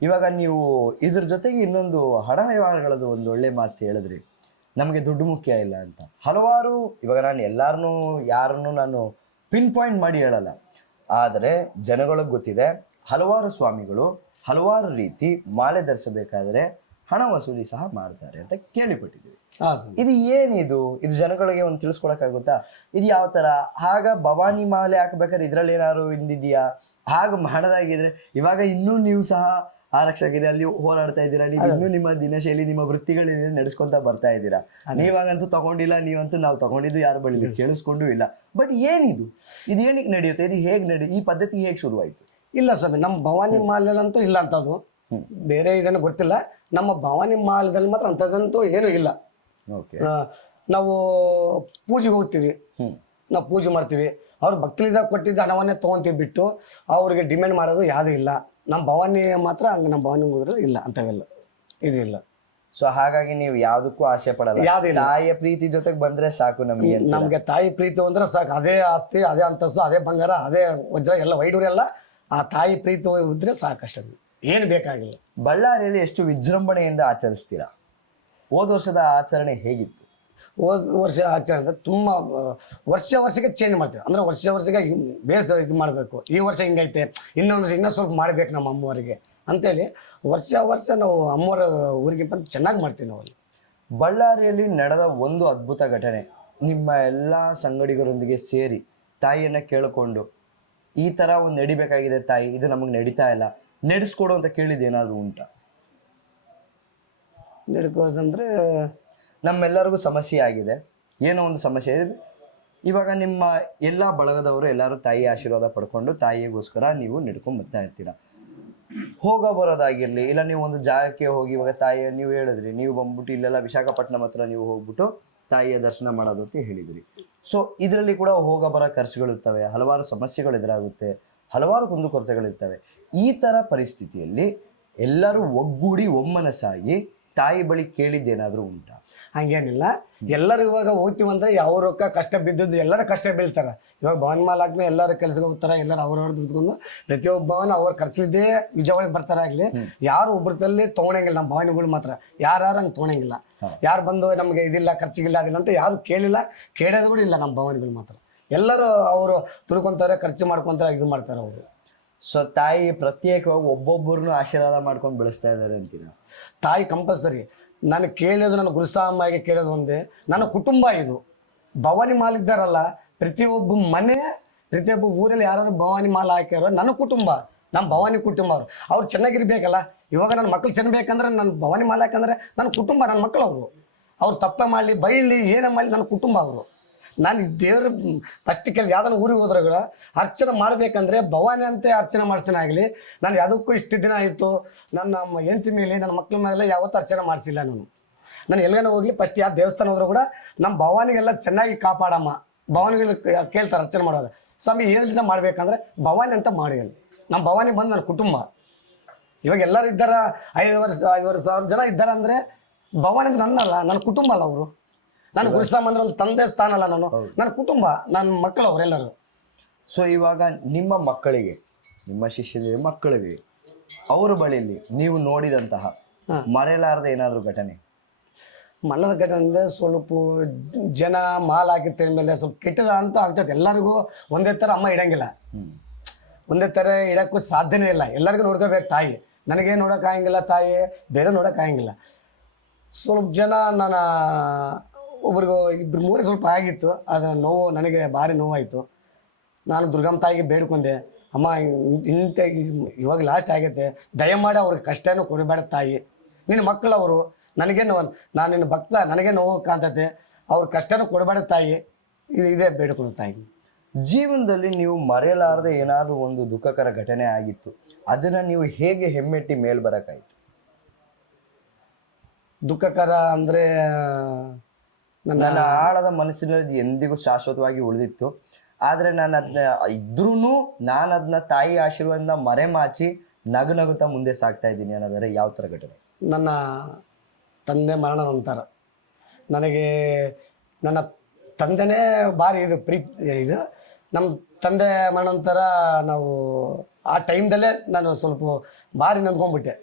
ಇವಾಗ ನೀವು ಇದ್ರ ಜೊತೆಗೆ ಇನ್ನೊಂದು ಹಣ ವ್ಯವಹಾರಗಳದ್ದು ಒಂದು ಒಳ್ಳೆ ಮಾತು ಹೇಳಿದ್ರಿ, ನಮಗೆ ದುಡ್ಡು ಮುಖ್ಯ ಇಲ್ಲ ಅಂತ. ಹಲವಾರು, ಇವಾಗ ನಾನು ಯಾರನ್ನು ನಾನು ಪಿನ್ ಪಾಯಿಂಟ್ ಮಾಡಿ ಹೇಳಲ್ಲ, ಆದರೆ ಜನಗಳಿಗೆ ಗೊತ್ತಿದೆ ಹಲವಾರು ಸ್ವಾಮಿಗಳು ಹಲವಾರು ರೀತಿ ಮಾಲೆ ಧರಿಸಬೇಕಾದ್ರೆ ಹಣ ವಸೂಲಿ ಸಹ ಮಾಡ್ತಾರೆ ಅಂತ ಕೇಳಿಪಟ್ಟಿದ್ದೀವಿ. ಇದು ಏನಿದು? ಇದು ಜನಗಳಿಗೆ ಒಂದು ತಿಳಿಸ್ಕೊಳಕ್ಕಾಗುತ್ತಾ? ಇದು ಯಾವ ತರ? ಆಗ ಭವಾನಿ ಮಾಲೆ ಹಾಕ್ಬೇಕಾದ್ರೆ ಇದ್ರಲ್ಲಿ ಏನಾದ್ರು ಹಿಂದಿದ್ಯಾ? ಹಾಗೆ ಮಾಡದಾಗಿದ್ರೆ ಇವಾಗ ಇನ್ನೂ ನೀವು ಸಹ ಆರಕ್ಷಕರಿಗೆ ಅಲ್ಲಿ ಹೋರಾಡ್ತಾ ಇದ್ದೀರಾ, ನೀವು ಇನ್ನೂ ನಿಮ್ಮ ದಿನಶೈಲಿ ನಿಮ್ಮ ವೃತ್ತಿಗಳನ್ನ ನಡೆಸ್ಕೊಂತ ಬರ್ತಾ ಇದ್ದೀರಾ. ನೀವಾಗಂತೂ ತಗೊಂಡಿಲ್ಲ, ನೀವಂತೂ ನಾವು ತಗೊಂಡಿದ್ದು ಯಾರು ಬಳಿ ಕೇಳಿಸ್ಕೊಂಡು ಇಲ್ಲ. ಬಟ್ ಏನಿದು? ಇದು ಏನಕ್ಕೆ ನಡೆಯುತ್ತೆ? ಇದು ಹೇಗೆ ಈ ಪದ್ಧತಿ ಹೇಗೆ ಶುರುವಾಯಿತು? ಇಲ್ಲ ಸ್ವಾಮಿ, ನಮ್ಮ ಭವಾನಿ ಮಾಲೆಲ್ಲಂತೂ ಇಲ್ಲ ಅಂತದ್ದು, ಬೇರೆ ಇದನ್ನು ಗೊತ್ತಿಲ್ಲ. ನಮ್ಮ ಭವಾನಿ ಮಾಲದಲ್ಲಿ ಮಾತ್ರ ಅಂಥದ್ದಂತೂ ಏನೂ ಇಲ್ಲ. ನಾವು ಪೂಜೆಗೆ ಹೋಗ್ತೀವಿ, ನಾವು ಪೂಜೆ ಮಾಡ್ತೀವಿ, ಅವ್ರು ಭಕ್ತರಿದಾಗ ಕೊಟ್ಟಿದ್ದ ಹಣವನ್ನೇ ತೊಗೊಂತೀವಿ ಬಿಟ್ಟು ಅವ್ರಿಗೆ ಡಿಮ್ಯಾಂಡ್ ಮಾಡೋದು ಯಾವುದೂ ಇಲ್ಲ. ನಮ್ಮ ಭವಾನಿ ಮಾತ್ರ ಹಂಗೆ, ನಮ್ಮ ಭವಾನಿ ಹೋದ್ರಲ್ಲಿ ಇಲ್ಲ ಅಂಥವೆಲ್ಲ, ಇದು ಇಲ್ಲ. ಸೊ ಹಾಗಾಗಿ ನೀವು ಯಾವುದಕ್ಕೂ ಆಸೆ ಪಡಲ್ಲ, ಯಾವುದಿಲ್ಲ, ತಾಯಿಯ ಪ್ರೀತಿ ಜೊತೆಗೆ ಬಂದ್ರೆ ಸಾಕು ನಮಗೆ ತಾಯಿ ಪ್ರೀತಿ ಅಂದ್ರೆ ಸಾಕು. ಅದೇ ಆಸ್ತಿ, ಅದೇ ಅಂತಸ್ತು, ಅದೇ ಬಂಗಾರ, ಅದೇ ವಜ್ರ ಎಲ್ಲ ವೈಡೂರು ಎಲ್ಲ ಆ ತಾಯಿ ಪ್ರೀತಿ ಇದ್ರೆ ಸಾಕಷ್ಟೇ, ಏನು ಬೇಕಾಗಿಲ್ಲ. ಬಳ್ಳಾರಿಯಲ್ಲಿ ಎಷ್ಟು ವಿಜೃಂಭಣೆಯಿಂದ ಆಚರಿಸ್ತೀರಾ? ಹೋದ ವರ್ಷದ ಆಚರಣೆ ಹೇಗಿತ್ತು? ಹೋದ ವರ್ಷ ಆಚರಣೆ ಅಂದ್ರೆ ತುಂಬ ವರ್ಷಕ್ಕೆ ಚೇಂಜ್ ಮಾಡ್ತೀವಿ ಅಂದ್ರೆ ವರ್ಷಕ್ಕೆ ಬೇಸ್ ಇದು ಮಾಡಬೇಕು. ಈ ವರ್ಷ ಹಿಂಗೈತೆ, ಇನ್ನೊಂದು ವರ್ಷ ಇನ್ನೂ ಸ್ವಲ್ಪ ಮಾಡ್ಬೇಕು ನಮ್ಮ ಅಮ್ಮವರಿಗೆ ಅಂತೇಳಿ ವರ್ಷ ನಾವು ಅಮ್ಮವರ ಊರಿಗೆ ಬಂದು ಚೆನ್ನಾಗಿ ಮಾಡ್ತೀವಿ ನಾವು ಅಲ್ಲಿ. ಬಳ್ಳಾರಿಯಲ್ಲಿ ನಡೆದ ಒಂದು ಅದ್ಭುತ ಘಟನೆ, ನಿಮ್ಮ ಎಲ್ಲ ಸಂಗಡಿಗರೊಂದಿಗೆ ಸೇರಿ ತಾಯಿಯನ್ನ ಕೇಳಿಕೊಂಡು ಈ ತರ ಒಂದು ನಡಿಬೇಕಾಗಿದೆ ತಾಯಿ, ಇದು ನಮಗೆ ನಡೀತಾ ಇಲ್ಲ, ನಡೆಸ್ಕೊಡು ಅಂತ ಕೇಳಿದ ಏನಾದ್ರು ಉಂಟಾ? ನಡ್ಕೋದಂದ್ರೆ ನಮ್ಮೆಲ್ಲರಿಗೂ ಸಮಸ್ಯೆ ಆಗಿದೆ, ಏನೋ ಒಂದು ಸಮಸ್ಯೆ ಇದೆ. ಇವಾಗ ನಿಮ್ಮ ಎಲ್ಲ ಬಳಗದವರು ಎಲ್ಲರೂ ತಾಯಿ ಆಶೀರ್ವಾದ ಪಡ್ಕೊಂಡು ತಾಯಿಗೋಸ್ಕರ ನೀವು ನಡ್ಕೊಂಡು ಬರ್ತಾ ಇರ್ತೀರ. ಹೋಗ ಬರೋದಾಗಿರ್ಲಿ, ಇಲ್ಲ ನೀವು ಒಂದು ಜಾಗಕ್ಕೆ ಹೋಗಿ ಇವಾಗ ತಾಯಿಯ ನೀವು ಹೇಳಿದ್ರಿ, ನೀವು ಬಂದ್ಬಿಟ್ಟು ಇಲ್ಲೆಲ್ಲ ವಿಶಾಖಪಟ್ಟಣಂ ಹತ್ರ ನೀವು ಹೋಗ್ಬಿಟ್ಟು ತಾಯಿಯ ದರ್ಶನ ಮಾಡೋದು ಅಂತ ಹೇಳಿದ್ರಿ. ಸೊ ಇದರಲ್ಲಿ ಕೂಡ ಹೋಗ ಬರೋ ಖರ್ಚುಗಳಿರ್ತವೆ, ಹಲವಾರು ಸಮಸ್ಯೆಗಳು ಎದುರಾಗುತ್ತೆ, ಹಲವಾರು ಕುಂದುಕೊರತೆಗಳಿರ್ತವೆ. ಈ ಥರ ಪರಿಸ್ಥಿತಿಯಲ್ಲಿ ಎಲ್ಲರೂ ಒಗ್ಗೂಡಿ ಒಮ್ಮನಸಾಗಿ ತಾಯಿ ಬಳಿ ಕೇಳಿದ್ದೇನಾದರೂ ಉಂಟಾ? ಹಂಗೇನಿಲ್ಲ, ಎಲ್ಲರೂ ಇವಾಗ ಹೋಗ್ತೀವಂದ್ರೆ ಯಾವ ರೊಕ್ಕ ಕಷ್ಟ ಬಿದ್ದದ್ದು ಎಲ್ಲರೂ ಕಷ್ಟ ಬೀಳ್ತಾರೆ. ಇವಾಗ ಭವನ ಮಾಲ್ ಆದ್ಮೇಲೆ ಎಲ್ಲರೂ ಕೆಲ್ಸಕ್ಕೆ ಹೋಗ್ತಾರೆ, ಎಲ್ಲರೂ ಅವ್ರವ್ರು ದುಡ್ಕೊಂಡು ಪ್ರತಿಯೊಬ್ಬವನ್ನ ಅವ್ರ ಖರ್ಚಿದ್ದೇ ವಿಜಯವಾಡಗೆ ಬರ್ತಾರೆ. ಆಗ್ಲಿ ಯಾರು ಒಬ್ಬರಲ್ಲಿ ತೊಗೊಳಂಗಿಲ್ಲ, ನಮ್ಮ ಭವನಿಗಳು ಮಾತ್ರ ಯಾರು ಹಂಗೆ ತೊಗೊಳಂಗಿಲ್ಲ. ಯಾರು ಬಂದು ನಮಗೆ ಇದಿಲ್ಲ ಖರ್ಚಿಗಿಲ್ಲ ಅದಿಲ್ಲ ಅಂತ ಯಾರು ಕೇಳೋದು ಕೂಡ ಇಲ್ಲ. ನಮ್ಮ ಭವನಿಗಳು ಮಾತ್ರ ಎಲ್ಲರೂ ಅವರು ತುಳ್ಕೊಂತಾರೆ, ಖರ್ಚು ಮಾಡ್ಕೊಂತಾರೆ, ಇದು ಮಾಡ್ತಾರೆ ಅವರು. ಸೊ ತಾಯಿ ಪ್ರತ್ಯೇಕವಾಗಿ ಒಬ್ಬೊಬ್ಬರನ್ನು ಆಶೀರ್ವಾದ ಮಾಡ್ಕೊಂಡು ಬೆಳೆಸ್ತಾ ಇದ್ದಾರೆ ಅಂತೀರ? ತಾಯಿ ಕಂಪಲ್ಸರಿ. ನಾನು ಕೇಳೋದು ನನ್ನ ಗುರುಸಾಮಾಯಿಗೆ ಕೇಳೋದು ಒಂದೇ, ನನ್ನ ಕುಟುಂಬ ಇದು. ಭವಾನಿ ಮಾಲ್ ಇದ್ದಾರಲ್ಲ, ಪ್ರತಿಯೊಬ್ಬ ಮನೆ ಪ್ರತಿಯೊಬ್ಬ ಊರಲ್ಲಿ ಯಾರು ಭವಾನಿ ಮಾಲ್ ಹಾಕ್ಯಾರೋ ನನ್ನ ಕುಟುಂಬ, ನಮ್ಮ ಭವಾನಿ ಕುಟುಂಬ ಅವ್ರು ಚೆನ್ನಾಗಿರ್ಬೇಕಲ್ಲ. ಇವಾಗ ನನ್ನ ಮಕ್ಳು ಚೆನ್ನಬೇಕಂದ್ರೆ ನನ್ನ ಭವಾನಿ ಮಾಲ್ ಹಾಕಂದ್ರೆ ನನ್ನ ಕುಟುಂಬ, ನನ್ನ ಮಕ್ಕಳು ಅವರು. ಅವ್ರು ತಪ್ಪೇ ಮಾಡಲಿ ಬೈಲಿ ಏನೇ ಮಾಡಲಿ ನನ್ನ ಕುಟುಂಬ ಅವರು. ನಾನು ದೇವ್ರ ಫಸ್ಟ್ ಯಾವ್ದಾನ ಊರಿಗೆ ಹೋದ್ರಾಗ ಅರ್ಚನೆ ಮಾಡ್ಬೇಕಂದ್ರೆ ಭವಾನಿ ಅಂತ ಅರ್ಚನೆ ಮಾಡಿಸ್ತೇನೆ. ಆಗಲಿ ನಾನು ಯಾವುದಕ್ಕೂ ಇಷ್ಟು ದಿನ ಆಯಿತು ನನ್ನ ಹೆಂಡತಿ ಮೇಲೆ ನನ್ನ ಮಕ್ಳ ಮೇಲೆ ಯಾವತ್ತೂ ಅರ್ಚನೆ ಮಾಡಿಸಿಲ್ಲ. ನಾನು ಎಲ್ಲಿಗಾನ ಹೋಗಿ ಫಸ್ಟ್ ಯಾವ ದೇವಸ್ಥಾನ ಹೋದ್ರೂ ಕೂಡ ನಮ್ಮ ಭವಾನಿಗೆಲ್ಲ ಚೆನ್ನಾಗಿ ಕಾಪಾಡಮ್ಮ. ಭವಾನಿಗಳು ಕೇಳ್ತಾರೆ ಅರ್ಚನೆ ಮಾಡೋದು, ಸ್ವಾಮಿ ಏನಿಂದ ಮಾಡ್ಬೇಕಂದ್ರೆ ಭವಾನಿ ಅಂತ ಮಾಡಿ. ನಮ್ಮ ಭವಾನಿ ಬಂದು ನನ್ನ ಕುಟುಂಬ. ಇವಾಗ ಎಲ್ಲರೂ ಇದ್ದಾರ, 5,000 ಜನ ಇದ್ದಾರೆ ಅಂದರೆ ಭವಾನಿ ಅಂದ್ರೆ ನನ್ನಲ್ಲ, ನನ್ನ ಕುಟುಂಬ ಅಲ್ಲ ಅವರು. ನಾನು ಗುರುಸ್ವಾಮಿ ಅಂದ್ರೆ ಒಂದು ತಂದೆ ಸ್ಥಾನ ಅಲ್ಲ, ನಾನು ನನ್ನ ಕುಟುಂಬ, ನನ್ನ ಮಕ್ಕಳು ಅವರೆಲ್ಲರೂ. ಸೊ ಇವಾಗ ನಿಮ್ಮ ಮಕ್ಕಳಿಗೆ, ನಿಮ್ಮ ಶಿಷ್ಯರ ಮಕ್ಕಳಿಗೆ ಅವ್ರ ಬಳಿಯಲ್ಲಿ ನೀವು ನೋಡಿದಂತಹ ಮರೆಯಲಾರದ ಏನಾದರೂ ಘಟನೆ? ಮಣ್ಣದ ಘಟನೆ ಅಂದರೆ ಸ್ವಲ್ಪ ಜನ ಮಾಲ್ ಹಾಕಿದ ಮೇಲೆ ಸ್ವಲ್ಪ ಕೆಟ್ಟದ ಅಂತ ಆಗ್ತದೆ. ಎಲ್ಲರಿಗೂ ಒಂದೇ ಥರ ಅಮ್ಮ ಇಡಂಗಿಲ್ಲ, ಒಂದೇ ಥರ ಇಡೋಕ್ಕೂ ಸಾಧ್ಯನೇ ಇಲ್ಲ. ಎಲ್ಲರಿಗೂ ನೋಡ್ಕೋಬೇಕು ತಾಯಿ. ನನಗೇ ನೋಡೋಕ್ಕಾಗಂಗಿಲ್ಲ ತಾಯಿ, ಬೇರೆ ನೋಡೋಕ್ಕಾಗಂಗಿಲ್ಲ. ಸ್ವಲ್ಪ ಜನ ನಾನು ಒಬ್ರಿಗೂ 2-3 ಸ್ವಲ್ಪ ಆಗಿತ್ತು. ಅದು ನೋವು ನನಗೆ ಭಾರಿ ನೋವಾಯಿತು. ನಾನು ದುರ್ಗಮ್ಮ ತಾಯಿಗೆ ಬೇಡ್ಕೊಂಡೆ, ಅಮ್ಮ ಇಂಥ ಇವಾಗ ಲಾಸ್ಟ್ ಆಗೈತೆ, ದಯಮಾಡಿ ಅವ್ರಿಗೆ ಕಷ್ಟನೂ ಕೊಡಬೇಡ ತಾಯಿ, ನಿನ್ನ ಮಕ್ಕಳವರು, ನನಗೇನು ನಾನು ನಿನ್ನ ಭಕ್ತ, ನನಗೆ ನೋವು ಕಾಣ್ತೈತೆ, ಅವ್ರ ಕಷ್ಟನೂ ಕೊಡಬೇಡ ತಾಯಿ, ಇದೇ ಬೇಡ್ಕೊಂಡು ತಾಯಿ. ಜೀವನದಲ್ಲಿ ನೀವು ಮರೆಯಲಾರದೆ ಏನಾದರೂ ಒಂದು ದುಃಖಕರ ಘಟನೆ ಆಗಿತ್ತು, ಅದನ್ನ ನೀವು ಹೇಗೆ ಹೆಮ್ಮೆಟ್ಟಿ ಮೇಲ್ ಬರಕಾಯ್ತು? ದುಃಖಕರ ಅಂದರೆ ನನ್ನ ಆಳದ ಮನಸ್ಸಿನಲ್ಲಿ ಎಂದಿಗೂ ಶಾಶ್ವತವಾಗಿ ಉಳಿದಿತ್ತು. ಆದರೆ ನಾನು ಅದನ್ನ ಇದ್ರೂ ನಾನು ಅದನ್ನ ತಾಯಿ ಆಶೀರ್ವಾದದಿಂದ ಮರೆಮಾಚಿ ನಗುತ್ತಾ ಮುಂದೆ ಸಾಗ್ತಾ ಇದ್ದೀನಿ ಅನ್ನೋದಾದ್ರೆ ಯಾವ ಥರ ಘಟನೆ? ನನ್ನ ತಂದೆ ಮರಣ ನಂತರ ನನಗೆ ನನ್ನ ತಂದೆನೇ ಭಾರಿ ಇದು ಇದು ನಮ್ಮ ತಂದೆ ಮರಣ ನಂತರ ನಾವು ಆ ಟೈಮ್ದಲ್ಲೇ ನಾನು ಸ್ವಲ್ಪ ಭಾರಿ ನಂದ್ಕೊಂಡ್ಬಿಟ್ಟೆ.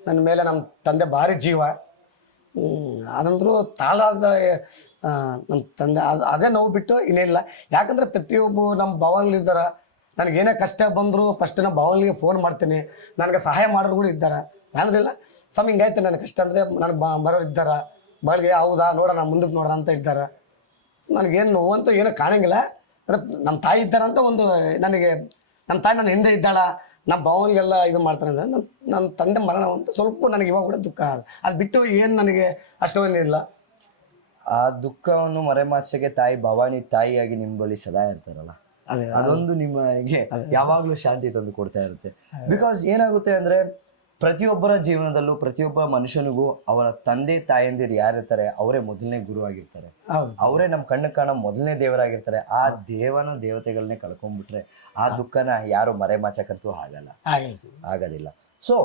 ನನ್ನ ಮೇಲೆ ನಮ್ಮ ತಂದೆ ಭಾರಿ ಜೀವ. ಅದಂದ್ರೂ ತಾಳಾದ ನಮ್ಮ ತಂದೆ ಅದೇ ನೋವು ಬಿಟ್ಟು ಇನ್ನೇನಿಲ್ಲ. ಯಾಕಂದರೆ ಪ್ರತಿಯೊಬ್ಬ ನಮ್ಮ ಭಾವಗಳಿದ್ದಾರೆ, ನನಗೇನೇ ಕಷ್ಟ ಬಂದರೂ ಫಸ್ಟ್ ನಮ್ಮ ಭಾವಗಳಿಗೆ ಫೋನ್ ಮಾಡ್ತೀನಿ, ನನಗೆ ಸಹಾಯ ಮಾಡೋರು ಕೂಡ ಇದ್ದಾರೆ. ಸಾಯಂದ್ರಿಲ್ಲ ಸ್ವಾಮಿ ಹಿಂಗಾಯ್ತು ನನಗೆ ಕಷ್ಟ ಅಂದರೆ ನನಗೆ ಬರೋರು ಇದ್ದಾರೆ, ಬಾಳಿಗೆ ಹೌದಾ ನೋಡೋಣ ಮುಂದಕ್ಕೆ ನೋಡೋಣ ಅಂತ ಇದ್ದಾರೆ. ನನಗೇನು ನೋವು ಅಂತೂ ಏನೂ ಕಾಣಂಗಿಲ್ಲ. ಅಂದರೆ ನಮ್ಮ ತಾಯಿ ಇದ್ದಾರಂತ ಒಂದು ನನಗೆ, ನಮ್ಮ ತಾಯಿ ನನ್ನ ಹಿಂದೆ ಇದ್ದಾಳ, ನಮ್ಮ ಭಾವನಿಗೆಲ್ಲ ಇದು ಮಾಡ್ತಾರೆ ಅಂದರೆ ನನ್ನ ತಂದೆ ಮರಣ ಅಂತ ಸ್ವಲ್ಪ ನನಗೆ ಇವಾಗ ಕೂಡ ದುಃಖ. ಅದು ಬಿಟ್ಟು ಏನು ನನಗೆ ಅಷ್ಟೊಂದಿಲ್ಲ. ಆ ದುಃಖವನ್ನು ಮರೆಮಾಚಕ್ಕೆ ತಾಯಿ ಭವಾನಿ ತಾಯಿಯಾಗಿ ನಿಮ್ಮ ಬಳಿ ಸದಾ ಇರ್ತಾರಲ್ಲ, ಅದೊಂದು ನಿಮಗೆ ಯಾವಾಗಲೂ ಶಾಂತಿ ತಂದು ಕೊಡ್ತಾ ಇರುತ್ತೆ. ಬಿಕಾಸ್ ಏನಾಗುತ್ತೆ ಅಂದ್ರೆ ಪ್ರತಿಯೊಬ್ಬರ ಜೀವನದಲ್ಲೂ ಪ್ರತಿಯೊಬ್ಬ ಮನುಷ್ಯನಿಗೂ ಅವರ ತಂದೆ ತಾಯಂದಿರು ಯಾರಿರ್ತಾರೆ ಅವರೇ ಮೊದಲನೇ ಗುರು ಆಗಿರ್ತಾರೆ, ಅವರೇ ನಮ್ಮ ಕಣ್ಣು ಕಾಣೋ ಮೊದಲನೇ ದೇವರಾಗಿರ್ತಾರೆ. ಆ ದೇವತೆಗಳನ್ನೇ ಕಳ್ಕೊಂಡ್ಬಿಟ್ರೆ ಆ ದುಃಖನ ಯಾರು ಮರೆಮಾಚಕ್ಕಂತೂ ಆಗೋದಿಲ್ಲ. ಸೊ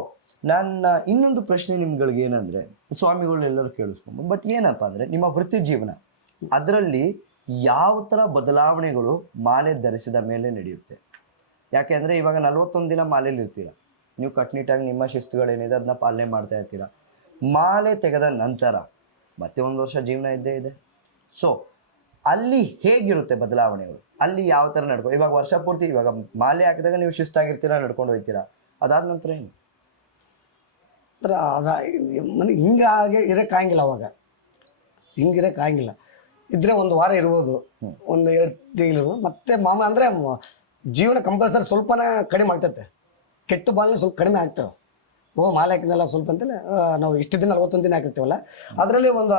ನನ್ನ ಇನ್ನೊಂದು ಪ್ರಶ್ನೆ ನಿಮ್ಗಳಿಗೆ ಏನಂದ್ರೆ, ಸ್ವಾಮಿಗಳನ್ನೆಲ್ಲರೂ ಕೇಳಿಸ್ಕೊಂಡು, ಬಟ್ ಏನಪ್ಪಾ ಅಂದ್ರೆ ನಿಮ್ಮ ವೃತ್ತಿ ಜೀವನ ಅದರಲ್ಲಿ ಯಾವ ಥರ ಬದಲಾವಣೆಗಳು ಮಾಲೆ ಧರಿಸಿದ ಮೇಲೆ ನಡೆಯುತ್ತೆ? ಯಾಕೆ ಅಂದರೆ ಇವಾಗ 41 ದಿನ ಮಾಲೆಯಲ್ಲಿ ಇರ್ತೀರ ನೀವು, ಕಟ್ನಿಟ್ಟಾಗಿ ನಿಮ್ಮ ಶಿಸ್ತುಗಳೇನಿದೆ ಅದನ್ನ ಪಾಲನೆ ಮಾಡ್ತಾ ಇರ್ತೀರ. ಮಾಲೆ ತೆಗೆದ ನಂತರ ಮತ್ತೆ 1 ವರ್ಷ ಜೀವನ ಇದ್ದೇ ಇದೆ, ಸೊ ಅಲ್ಲಿ ಹೇಗಿರುತ್ತೆ ಬದಲಾವಣೆಗಳು, ಅಲ್ಲಿ ಯಾವ ಥರ ನಡ್ಕೊ, ಇವಾಗ ವರ್ಷ ಪೂರ್ತಿ ಇವಾಗ ಮಾಲೆ ಹಾಕಿದಾಗ ನೀವು ಶಿಸ್ತಾಗಿರ್ತೀರಾ, ನಡ್ಕೊಂಡು ಹೋಗ್ತೀರಾ, ಅದಾದ ನಂತರ ಏನು? ಅಂದ್ರೆ ಮನೆ ಹಿಂಗೆ ಇರೋಕ್ಕಾಗಿಲ್ಲ ಅವಾಗ, ಹಿಂಗಿರೋಕ್ಕಾಗಿಲ್ಲ. ಇದ್ರೆ ಒಂದು ವಾರ ಇರ್ಬೋದು, ಒಂದು 2 ತಿಂಗಳು, ಮತ್ತೆ ಮಾಮೂಲು ಅಂದರೆ ಜೀವನ ಕಂಪಲ್ಸರಿ ಸ್ವಲ್ಪನೇ ಕಡಿಮೆ ಆಗ್ತೈತೆ, ಕೆಟ್ಟ ಬಾಳ್ನೆ ಸ್ವಲ್ಪ ಕಡಿಮೆ ಆಗ್ತವೆ. ಮಾಲೆ ಹಾಕಿದ್ನಲ್ಲ ಸ್ವಲ್ಪ ಅಂತೇಳಿ ನಾವು ಇಷ್ಟು ದಿನ 41 ದಿನ ಹಾಕಿರ್ತೀವಲ್ಲ, ಅದರಲ್ಲಿ ಒಂದು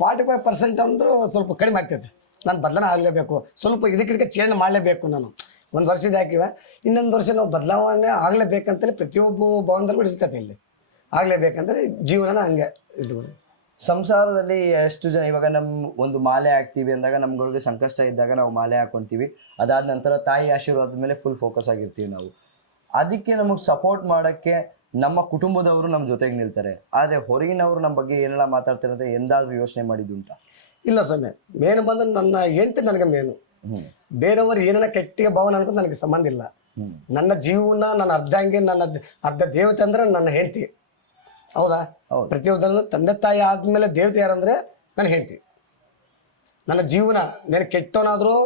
45% ಅಂದರೂ ಸ್ವಲ್ಪ ಕಡಿಮೆ ಆಗ್ತೈತೆ. ನಾನು ಬದಲಾವಣೆ ಆಗಲೇಬೇಕು, ಸ್ವಲ್ಪ ಇದಕ್ಕೆ ಚೇಂಜ್ ಮಾಡಲೇಬೇಕು. ನಾನು ಒಂದು ವರ್ಷದ ಹಾಕಿವೆ, ಇನ್ನೊಂದು ವರ್ಷ ನಾವು ಬದಲಾವಣೆ ಆಗಲೇಬೇಕಂತೇಳಿ ಪ್ರತಿಯೊಬ್ಬ ಭವನದಲ್ಲೂ ಇರ್ತೈತೆ. ಇಲ್ಲಿ ಆಗಲೇಬೇಕಂದ್ರೆ ಜೀವನನ ಹಂಗೆ ಇದು. ಸಂಸಾರದಲ್ಲಿ ಎಷ್ಟು ಜನ ಇವಾಗ ನಮ್ಮ ಒಂದು ಮಾಲೆ ಹಾಕ್ತೀವಿ ಅಂದಾಗ ನಮ್ಗಳಿಗೆ ಸಂಕಷ್ಟ ಇದ್ದಾಗ ನಾವು ಮಾಲೆ ಹಾಕ್ಕೊಂತೀವಿ, ಅದಾದ ನಂತರ ತಾಯಿ ಆಶೀರ್ವಾದದ ಮೇಲೆ ಫುಲ್ ಫೋಕಸ್ ಆಗಿರ್ತೀವಿ ನಾವು. ಅದಕ್ಕೆ ನಮಗೆ ಸಪೋರ್ಟ್ ಮಾಡೋಕ್ಕೆ ನಮ್ಮ ಕುಟುಂಬದವರು ನಮ್ಮ ಜೊತೆಗೆ ನಿಲ್ತಾರೆ. ಆದರೆ ಹೊರಗಿನವರು ನಮ್ಮ ಬಗ್ಗೆ ಏನೆಲ್ಲ ಮಾತಾಡ್ತಾರೆ ಅಂತ ಎಂದಾದ್ರೂ ಯೋಚನೆ ಮಾಡಿದ್ದುಂಟಾ? ಇಲ್ಲ ಸ್ವಾಮಿ, ಮೇನು ಬಂದು ನನ್ನ ಹೆಂಡತಿ ನನಗೆ ಮೇನು. ಬೇರೆಯವರು ಏನೇನ ಕೆಟ್ಟಿಗೆ ಭಾವನೆ ಅನ್ಕೊಂಡು ನನಗೆ ಸಂಬಂಧ ಇಲ್ಲ. ನನ್ನ ಜೀವನ, ನನ್ನ ಅರ್ಧಾಂಗಿ, ನನ್ನ ಅರ್ಧ ದೇವತೆ ಅಂದ್ರೆ ನನ್ನ ಹೆಂಡತಿ. ಹೌದಾ? ಪ್ರತಿಯೊಂದರಲ್ಲೂ ತಂದೆ ತಾಯಿ ಆದ್ಮೇಲೆ ದೇವತೆ ಯಾರಂದ್ರೆ ನನ್ನ ಹೆಂಡತಿ. ನನ್ನ ಜೀವನ నేను ಕೆಟ್ಟವನಾದ್ರೂ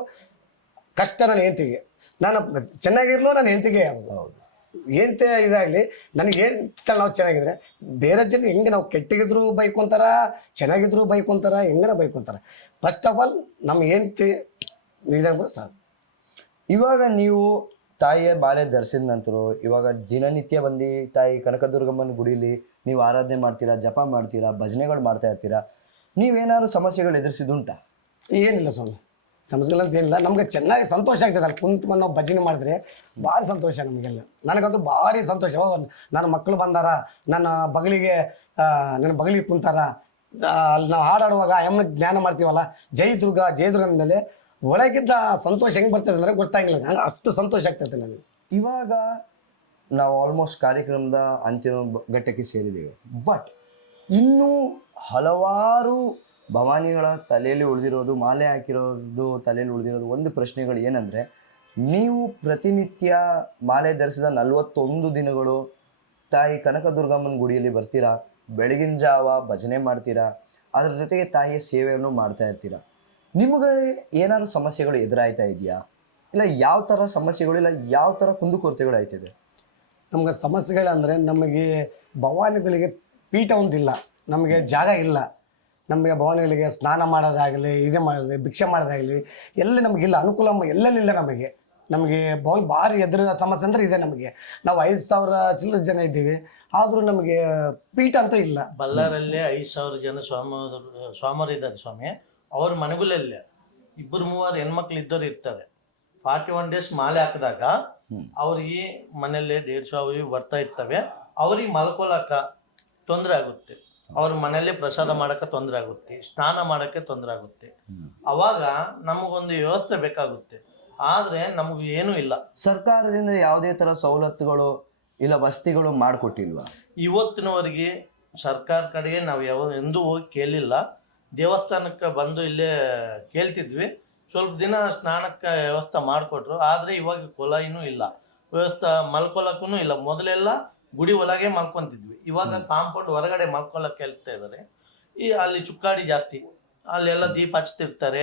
ಕಷ್ಟ ನನ್ನ ಹೆಂಡತಿಗೆ, ನಾನು ಚೆನ್ನಾಗಿರ್ಲೋ ನನ್ನ ಹೆಂಡತಿಗೆ. ಹೌದು, ಹೆಂಡತಿ ಇದಾಗಲಿ ನನಗೆ ಹೇಳ್ತಾ ನಾವು ಚೆನ್ನಾಗಿದ್ರೆ ಬೇರೆ ಜನ ಹೆಂಗೆ ನಾವು ಕೆಟ್ಟಗಿದ್ರು ಬೈಕೊಂತಾರ, ಚೆನ್ನಾಗಿದ್ರು ಬೈಕೊಂತಾರ, ಹೆಂಗನ ಬೈಕೊಂತಾರ. ಫಸ್ಟ್ ಆಫ್ ಆಲ್ ನಮ್ಮ ಹೆಂಡತಿ ಇದಂದ್ರೆ ಸಾಕು. ಇವಾಗ ನೀವು ತಾಯಿಯ ಬಾಲೆ ಧರಿಸಿದ ನಂತರ ಇವಾಗ ದಿನನಿತ್ಯ ಬಂದು ತಾಯಿ ಕನಕದುರ್ಗಮ್ಮನ ಗುಡಿಲಿ ನೀವು ಆರಾಧನೆ ಮಾಡ್ತೀರಾ, ಜಪ ಮಾಡ್ತೀರಾ, ಭಜನೆಗಳು ಮಾಡ್ತಾ ಇರ್ತೀರಾ. ನೀವೇನಾದ್ರು ಸಮಸ್ಯೆಗಳು ಎದುರಿಸಿದುಂಟಾ? ಏನಿಲ್ಲ ಸ್ವಾಮಿ, ಸಮಸ್ಯೆಗಳಂತ ಏನಿಲ್ಲ. ನಮ್ಗೆ ಚೆನ್ನಾಗಿ ಸಂತೋಷ ಆಗ್ತದೆ ಅಲ್ಲಿ ಕುಂತು ನಾವು ಭಜನೆ ಮಾಡಿದ್ರೆ ಭಾರಿ ಸಂತೋಷ ನಮಗೆಲ್ಲ. ನನಗಂತೂ ಭಾರಿ ಸಂತೋಷ. ನನ್ನ ಮಕ್ಕಳು ಬಂದಾರ, ನನ್ನ ಬಗಲಿಗೆ ಕುಂತಾರ, ಅಲ್ಲಿ ನಾವು ಹಾಡಾಡುವಾಗ ಎಮ್ಮ ಜ್ಞಾನ ಮಾಡ್ತೀವಲ್ಲ, ಜೈ ದುರ್ಗ ಜೈ ದುರ್ಗ ಅಂದಮೇಲೆ ಒಳಗಿದ್ದ ಸಂತೋಷ ಹೆಂಗೆ ಬರ್ತದೆ ಅಂದರೆ ಗೊತ್ತಾಗಿಲ್ಲ, ಅಷ್ಟು ಸಂತೋಷ ಆಗ್ತೈತೆ ನನಗೆ. ಇವಾಗ ನಾವು ಆಲ್ಮೋಸ್ಟ್ ಕಾರ್ಯಕ್ರಮದ ಅಂತಿಮ ಘಟ್ಟಕ್ಕೆ ಸೇರಿದ್ದೇವೆ. ಬಟ್ ಇನ್ನೂ ಹಲವಾರು ಭವಾನಿಗಳ ತಲೆಯಲ್ಲಿ ಉಳಿದಿರೋದು, ಮಾಲೆ ಹಾಕಿರೋದು ತಲೆಯಲ್ಲಿ ಉಳಿದಿರೋದು ಒಂದು ಪ್ರಶ್ನೆಗಳು ಏನಂದರೆ, ನೀವು ಪ್ರತಿನಿತ್ಯ ಮಾಲೆ ಧರಿಸಿದ 41 ದಿನಗಳು ತಾಯಿ ಕನಕದುರ್ಗಮ್ಮನ ಗುಡಿಯಲ್ಲಿ ಬರ್ತೀರಾ, ಬೆಳಗಿನ ಜಾವ ಭಜನೆ ಮಾಡ್ತೀರಾ, ಅದ್ರ ಜೊತೆಗೆ ತಾಯಿಯ ಸೇವೆಯನ್ನು ಮಾಡ್ತಾ ಇರ್ತೀರಾ. ನಿಮಗೆ ಏನಾದರೂ ಸಮಸ್ಯೆಗಳು ಎದುರಾಯ್ತಾ ಇದೆಯಾ? ಇಲ್ಲ ಯಾವ ಥರ ಸಮಸ್ಯೆಗಳು, ಇಲ್ಲ ಯಾವ ಥರ ಕುಂದುಕೊರತೆಗಳು ಆಯ್ತಿದೆ? ನಮ್ಗೆ ಸಮಸ್ಯೆಗಳಂದರೆ ನಮಗೆ ಭವಾನಿಗಳಿಗೆ ಪೀಠ ಒಂದಿಲ್ಲ, ನಮಗೆ ಜಾಗ ಇಲ್ಲ. ನಮಗೆ ಭವಾನಿಗಳಿಗೆ ಸ್ನಾನ ಮಾಡೋದಾಗಲಿ, ಇದೇ ಮಾಡೋದು, ಭಿಕ್ಷೆ ಮಾಡೋದಾಗಲಿ ಎಲ್ಲ ನಮಗಿಲ್ಲ, ಅನುಕೂಲ ಎಲ್ಲೆಲ್ಲಿಲ್ಲ ನಮಗೆ. ಭವನ ಭಾರಿ ಎದುರ ಸಮಸ್ಯೆ ಅಂದರೆ ಇದೆ ನಮಗೆ. ನಾವು 5,000 ಚಿಲ್ಲರೆ ಜನ ಇದ್ದೀವಿ, ಆದರೂ ನಮಗೆ ಪೀಠ ಅಂತೂ ಇಲ್ಲ. ಬಳ್ಳಾರಲ್ಲಿ 5,000 ಜನ ಸ್ವಾಮರು ಇದ್ದಾರೆ ಸ್ವಾಮಿ. ಅವ್ರ ಮನೆಗಳಲ್ಲೇ 2-3 ಹೆಣ್ಮಕ್ಳು ಇದ್ದವ್ರು ಇರ್ತಾರೆ. 41 ಡೇಸ್ ಮಾಲೆ ಹಾಕಿದಾಗ ಅವ್ರಿಗೆ ಮನೆಯಲ್ಲೇ 150 ಬರ್ತಾ ಇರ್ತವೆ. ಅವ್ರಿಗೆ ಮಲ್ಕೊಳಕ ತೊಂದರೆ ಆಗುತ್ತೆ, ಅವ್ರ ಮನೆಯಲ್ಲೇ ಪ್ರಸಾದ ಮಾಡಕ್ಕೆ ತೊಂದರೆ ಆಗುತ್ತೆ, ಸ್ನಾನ ಮಾಡಕ್ಕೆ ತೊಂದರೆ ಆಗುತ್ತೆ. ಅವಾಗ ನಮಗೊಂದು ವ್ಯವಸ್ಥೆ ಬೇಕಾಗುತ್ತೆ. ಆದ್ರೆ ನಮಗೆ ಏನೂ ಇಲ್ಲ. ಸರ್ಕಾರದಿಂದ ಯಾವುದೇ ಥರ ಸವಲತ್ತುಗಳು ಇಲ್ಲ ವಸತಿಗಳು ಮಾಡಿಕೊಟ್ಟಿಲ್ವಾ? ಇವತ್ತಿನವರೆಗೆ ಸರ್ಕಾರ ಕಡೆಗೆ ನಾವು ಎಂದೂ ಹೋಗಿ ಕೇಳಿಲ್ಲ. ದೇವಸ್ಥಾನಕ್ಕೆ ಬಂದು ಇಲ್ಲೇ ಕೇಳ್ತಿದ್ವಿ, ಸ್ವಲ್ಪ ದಿನ ಸ್ನಾನಕ್ಕೆ ವ್ಯವಸ್ಥೆ ಮಾಡಿಕೊಟ್ರು. ಆದರೆ ಇವಾಗ ಕೊಲಾಯಿನೂ ಇಲ್ಲ, ವ್ಯವಸ್ಥೆ ಮಲ್ಕೊಳಕ್ಕೂ ಇಲ್ಲ. ಮೊದಲೆಲ್ಲ ಗುಡಿ ಒಳಗೆ ಮಲ್ಕೊತಿದ್ವಿ, ಇವಾಗ ಕಾಂಪೌಂಡ್ ಹೊರಗಡೆ ಮಲ್ಕೊಳಕ್ಕೆ ಹೇಳ್ತಾ ಇದ್ದಾರೆ. ಅಲ್ಲಿ ಚುಕ್ಕಾಡಿ ಜಾಸ್ತಿ, ಅಲ್ಲೆಲ್ಲ ದೀಪ ಹಚ್ತಿರ್ತಾರೆ.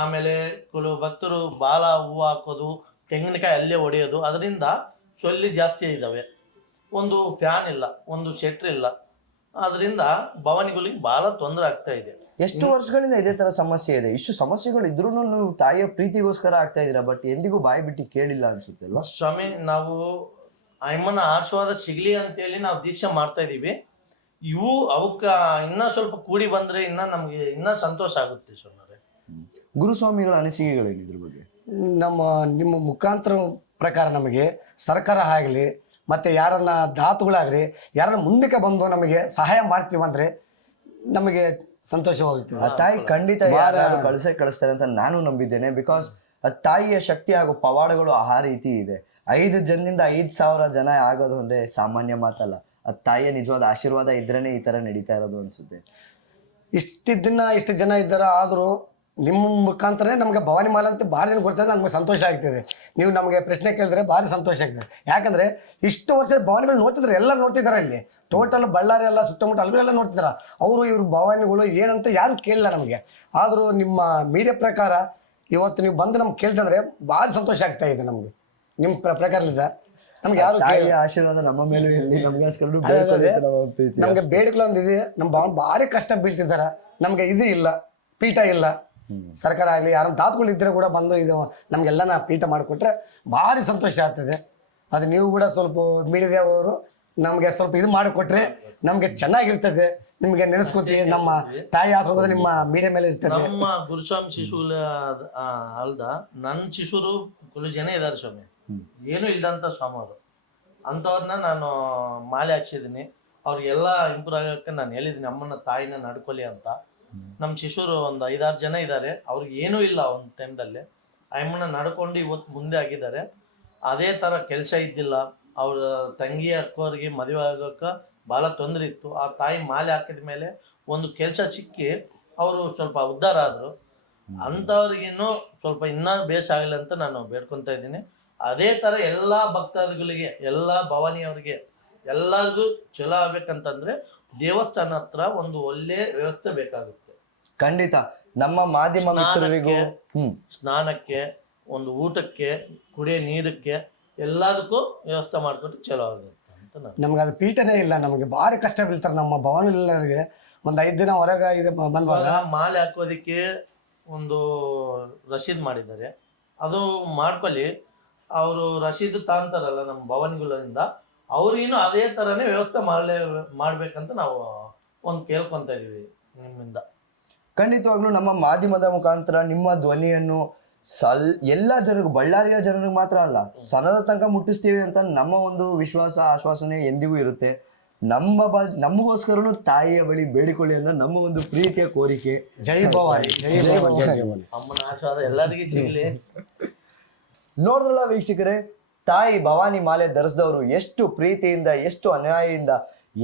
ಆಮೇಲೆ ಕೆಲವು ಭಕ್ತರು ಬಾಲ ಹೂವು ಹಾಕೋದು, ತೆಂಗಿನಕಾಯಿ ಅಲ್ಲೇ ಹೊಡೆಯೋದು, ಅದರಿಂದ ಸೊಳ್ಳೆ ಜಾಸ್ತಿ ಇದ್ದಾವೆ. ಒಂದು ಫ್ಯಾನ್ ಇಲ್ಲ, ಒಂದು ಶೆಟ್ರ್ ಇಲ್ಲ. ಅದರಿಂದ ಭವಾನಿಗಳಿಗೆ ಭಾಳ ತೊಂದರೆ ಆಗ್ತಾ ಇದೆ. ಎಷ್ಟು ವರ್ಷಗಳಿಂದ ಇದೇ ತರ ಸಮಸ್ಯೆ ಇದೆ? ಇಷ್ಟು ಸಮಸ್ಯೆಗಳು ಇದ್ರೂ ನೀವು ತಾಯಿಯ ಪ್ರೀತಿಗೋಸ್ಕರ ಆಗ್ತಾ ಇದ್ದೀರಾ, ಬಟ್ ಎಂದಿಗೂ ಬಾಯಿ ಬಿಟ್ಟು ಕೇಳಿಲ್ಲ ಅನ್ಸುತ್ತೆ ಅಲ್ವಾ? ಸ್ವಾಮಿ, ನಾವು ಅಮ್ಮನ ಆಶೀರ್ವಾದ ಸಿಗ್ಲಿ ಅಂತೇಳಿ ನಾವು ದೀಕ್ಷೆ ಮಾಡ್ತಾ ಇದೀವಿ. ಅವಕ್ಕ ಇನ್ನ ಸ್ವಲ್ಪ ಕೂಡಿ ಬಂದ್ರೆ ನಮ್ಗೆ ಇನ್ನ ಸಂತೋಷ ಆಗುತ್ತೆ ಸ್ವಾಮಿ. ಗುರುಸ್ವಾಮಿಗಳ ಅನಿಸಿಕೆಗಳೇನು ಇದ್ರ ಬಗ್ಗೆ? ನಿಮ್ಮ ಮುಖಾಂತರ ಪ್ರಕಾರ ನಮಗೆ ಸರ್ಕಾರ ಆಗಲಿ, ಮತ್ತೆ ಯಾರನ್ನ ದಾತುಗಳಾಗ್ರಿ, ಯಾರನ್ನ ಮುಂದಕ್ಕೆ ಬಂದು ನಮಗೆ ಸಹಾಯ ಮಾಡ್ತೀವಂದ್ರೆ ನಮಗೆ ಸಂತೋಷವಾಗುತ್ತೆ. ಆ ತಾಯಿ ಖಂಡಿತ ಯಾರು ಕಳಿಸ್ತಾರೆ ಅಂತ ನಾನು ನಂಬಿದ್ದೇನೆ. ಬಿಕಾಸ್ ಆ ತಾಯಿಯ ಶಕ್ತಿ ಹಾಗೂ ಪವಾಡಗಳು ಆ ರೀತಿ ಇದೆ. 5 ಜನದಿಂದ 5,000 ಜನ ಆಗೋದು ಅಂದ್ರೆ ಸಾಮಾನ್ಯ ಮಾತಲ್ಲ. ಆ ತಾಯಿಯ ನಿಜವಾದ ಆಶೀರ್ವಾದ ಇದ್ರೇನೆ ಈ ತರ ನಡೀತಾ ಇರೋದು ಅನ್ಸುತ್ತೆ. ಇಷ್ಟು ಜನ ಇದ್ದಾರೆ, ಆದರೂ ನಿಮ್ಮ ಮುಖಾಂತರ ನಮಗೆ ಭವಾನಿ ಮಾಲೆ ಅಂತ ಭಾಳ ಜನ ಗೊತ್ತಿದೆ, ನಮ್ಗೆ ಸಂತೋಷ ಆಗ್ತಿದೆ. ನೀವು ನಮಗೆ ಪ್ರಶ್ನೆ ಕೇಳಿದ್ರೆ ಭಾರಿ ಸಂತೋಷ ಆಗ್ತದೆ. ಯಾಕಂದ್ರೆ ಇಷ್ಟು ವರ್ಷದ ಭವಾನಿಗಳು ನೋಡ್ತಿದ್ರೆ ಎಲ್ಲ ನೋಡ್ತಿದ್ದಾರೆ ಇಲ್ಲಿ ಟೋಟಲ್ ಬಳ್ಳಾರಿ ಎಲ್ಲ ಸುತ್ತಮುತ್ತ ಅಲ್ಲೆಲ್ಲ ನೋಡ್ತಿದಾರ. ಅವರು ಇವ್ರ ಭವಾನಿಗಳು ಏನಂತ ಯಾರು ಕೇಳಿಲ್ಲ ನಮಗೆ. ಆದರೂ ನಿಮ್ಮ ಮೀಡಿಯಾ ಪ್ರಕಾರ ಇವತ್ತು ನೀವು ಬಂದು ನಮ್ಗೆ ಕೇಳ್ತಂದ್ರೆ ಭಾರಿ ಸಂತೋಷ ಆಗ್ತಾ ಇದೆ ನಮ್ಗೆ. ನಿಮ್ಮ ಪ್ರಕಾರದಿಂದ ನಮ್ಗೆ ಯಾರು ತಾಯಿಯ ಆಶೀರ್ವಾದ ನಮ್ಮ ಮೇಲೂ ಇರಲಿ, ನಮ್ಗೋಸ್ಕರ ಬೇಡ್ಕೊಳ್ಳಿ ಅಂತ ನಾವು ಪ್ರೀತಿ. ನಮ್ಗೆ ಬೇಡಿಕೆ ಒಂದಿದೆ. ನಮ್ಮ ಭಾವನ ಭಾರಿ ಕಷ್ಟ ಬೀಳ್ತಿದಾರ. ನಮ್ಗೆ ಇದು ಇಲ್ಲ, ಪೀಠ ಇಲ್ಲ. ಸರ್ಕಾರ ಆಗಲಿ ಯಾರು ತಾತ್ಗಳು ಇದ್ರೆ ಕೂಡ ಬಂದು ಇದು ನಮ್ಗೆಲ್ಲನ ಪೀಠ ಮಾಡಿಕೊಟ್ರೆ ಭಾರಿ ಸಂತೋಷ ಆಗ್ತದೆ. ಅದು ನೀವು ಕೂಡ ಸ್ವಲ್ಪ ಮೀಡಿಯಾದವರು ನಮ್ಗೆ ಸ್ವಲ್ಪ ಇದು ಮಾಡಿಕೊಟ್ರೆ ನಮ್ಗೆ ಚೆನ್ನಾಗಿರ್ತದೆ. ನಿಮ್ಗೆ ನೆನೆಸ್ಕೊತೀವಿ, ನಮ್ಮ ತಾಯಿ ಆಶೀರ್ವಾದ ನಿಮ್ಮ ಮೀಡಿಯಾ ಮೇಲೆ ಇರ್ತದೆ. ನಮ್ಮ ಗುರುಸ್ವಾಮಿ ಶಿಶುಗಳ ಅಲ್ದ ನನ್ನ ಶಿಶುರು ಕುಲು ಜನ ಇದ್ದಾರೆ ಸ್ವಾಮಿ, ಏನು ಇಲ್ಲದಂತ ಸ್ವಾಮಿ ಅವರು. ಅಂಥವ್ರನ್ನ ನಾನು ಮಾಲೆ ಹಾಕ್ಸಿದ್ದೀನಿ. ಅವ್ರಿಗೆಲ್ಲ ಇಂಪ್ರೂವ್ ಆಗಕ್ಕೆ ನಾನು ಹೇಳಿದ್ದೀನಿ ಅಮ್ಮನ ತಾಯಿನ ನಡ್ಕೊಲಿ ಅಂತ. ನಮ್ಮ ಶಿಶುರು ಒಂದು 5-6 ಜನ ಇದ್ದಾರೆ, ಅವ್ರಿಗೆ ಏನೂ ಇಲ್ಲ ಒಂದು ಟೈಮ್ದಲ್ಲಿ. ಅಮ್ಮನ ನಡ್ಕೊಂಡು ಇವತ್ತು ಮುಂದೆ ಆಗಿದ್ದಾರೆ. ಅದೇ ಥರ ಕೆಲಸ ಇದ್ದಿಲ್ಲ. ಅವ್ರ ತಂಗಿ ಅಕ್ಕವ್ರಿಗೆ ಮದುವೆ ಆಗೋಕ್ಕೆ ಭಾಳ ತೊಂದರೆ ಇತ್ತು. ಆ ತಾಯಿ ಮಾಲೆ ಹಾಕಿದ ಮೇಲೆ ಒಂದು ಕೆಲಸ ಸಿಕ್ಕಿ ಅವರು ಸ್ವಲ್ಪ ಉದ್ಧಾರ ಆದರು. ಅಂಥವ್ರಿಗಿನ್ನೂ ಸ್ವಲ್ಪ ಇನ್ನೂ ಬೇಸ್ ಆಗಲಿ ಅಂತ ನಾನು ಬೇಡ್ಕೊತಾ ಇದ್ದೀನಿ. ಅದೇ ಥರ ಎಲ್ಲ ಭಕ್ತಾದಿಗಳಿಗೆ, ಎಲ್ಲ ಭವಾನಿಯವ್ರಿಗೆ ಎಲ್ಲರಿಗೂ ಚಲೋ ಆಗ್ಬೇಕಂತಂದ್ರೆ ದೇವಸ್ಥಾನ ಹತ್ರ ಒಂದು ಒಳ್ಳೆ ವ್ಯವಸ್ಥೆ ಬೇಕಾಗುತ್ತೆ. ಖಂಡಿತ ನಮ್ಮ ಮಾಧ್ಯಮ ಮಿತ್ರರಿಗೂ ಸ್ನಾನಕ್ಕೆ, ಒಂದು ಊಟಕ್ಕೆ, ಕುಡಿಯೋ ನೀರಕ್ಕೆ ಎಲ್ಲದಕ್ಕೂ ವ್ಯವಸ್ಥೆ ಮಾಡಿಕೊಟ್ಟು ಚಲೋ ಆಗುತ್ತೆ ಅಂತ ನಾನು. ನಮ್ಗೆ ಅದು ಪೀಠನೇ ಇಲ್ಲ. ನಮಗೆ ಭಾರಿ ಕಷ್ಟ ಬೀಳ್ತಾರೆ ನಮ್ಮ ಭವನಲ್ಲರಿಗೆ. ಒಂದು 5 ದಿನ ಹೊರಗೆ ಇದು ಬಂದಾಗ ಮಾಲೆ ಹಾಕೋದಕ್ಕೆ ಒಂದು ರಸೀದ್ ಮಾಡಿದ್ದಾರೆ, ಅದು ಮಾಡ್ಕೊಳ್ಳಿ. ಅವರು ರಸೀದು ತಾಂತಾರಲ್ಲ ನಮ್ಮ ಭವನಗಳಿಂದ, ಅವ್ರಿಗಿನ್ನೂ ಅದೇ ಥರನೇ ವ್ಯವಸ್ಥೆ ಮಾಡ್ಬೇಕಂತ ನಾವು ಒಂದು ಕೇಳ್ಕೊತಾ ಇದೀವಿ ನಿಮ್ಮಿಂದ. ಖಂಡಿತವಾಗ್ಲೂ ನಮ್ಮ ಮಾಧ್ಯಮದ ಮುಖಾಂತರ ನಿಮ್ಮ ಧ್ವನಿಯನ್ನು ಎಲ್ಲ ಜನರಿಗೂ, ಬಳ್ಳಾರಿಯ ಜನರಿಗೆ ಮಾತ್ರ ಅಲ್ಲ, ಸನದ ತನಕ ಮುಟ್ಟಿಸ್ತೀವಿ ಅಂತ ನಮ್ಮ ಒಂದು ವಿಶ್ವಾಸ, ಆಶ್ವಾಸನೆ ಎಂದಿಗೂ ಇರುತ್ತೆ. ನಮಗೋಸ್ಕರನು ತಾಯಿಯ ಬಳಿ ಬೇಡಿಕೊಳ್ಳಿ ಅನ್ನೋ ನಮ್ಮ ಒಂದು ಪ್ರೀತಿಯ ಕೋರಿಕೆ. ಜೈ ಭವಾನಿ, ಜೈ ಭವಾನಿ, ಜೈ ಭವಾನಿ. ಅಮ್ಮನ ಆಶೀರ್ವಾದ ಎಲ್ಲರಿಗೂ ಸಿಗಲಿ. ನೋಡಿದ್ರಲ್ಲ ವೀಕ್ಷಕರೇ, ತಾಯಿ ಭವಾನಿ ಮಾಲೆ ಧರಿಸಿದವರು ಎಷ್ಟು ಪ್ರೀತಿಯಿಂದ, ಎಷ್ಟು ಅನ್ಯಾಯದಿಂದ,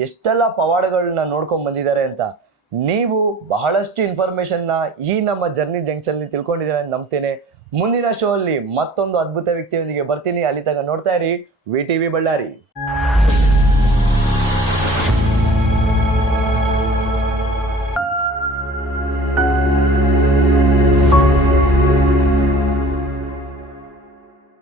ಎಷ್ಟೆಲ್ಲ ಪವಾಡಗಳನ್ನ ನೋಡ್ಕೊಂಡ್ ಬಂದಿದ್ದಾರೆ ಅಂತ ನೀವು ಬಹಳಷ್ಟು ಇನ್ಫಾರ್ಮೇಶನ್ನ ಈ ನಮ್ಮ ಜರ್ನಿ ಜಂಕ್ಷನ್ ತಿಳ್ಕೊಂಡಿದ್ದೀರ ಅಂತ ನಂಬ್ತೇನೆ. ಮುಂದಿನ ಶೋ ಅಲ್ಲಿ ಮತ್ತೊಂದು ಅದ್ಭುತ ವ್ಯಕ್ತಿಯೊಂದಿಗೆ ಬರ್ತೀನಿ. ಅಲ್ಲಿ ತನಕ ನೋಡ್ತಾ ಇರಿ VTV ಬಳ್ಳಾರಿ.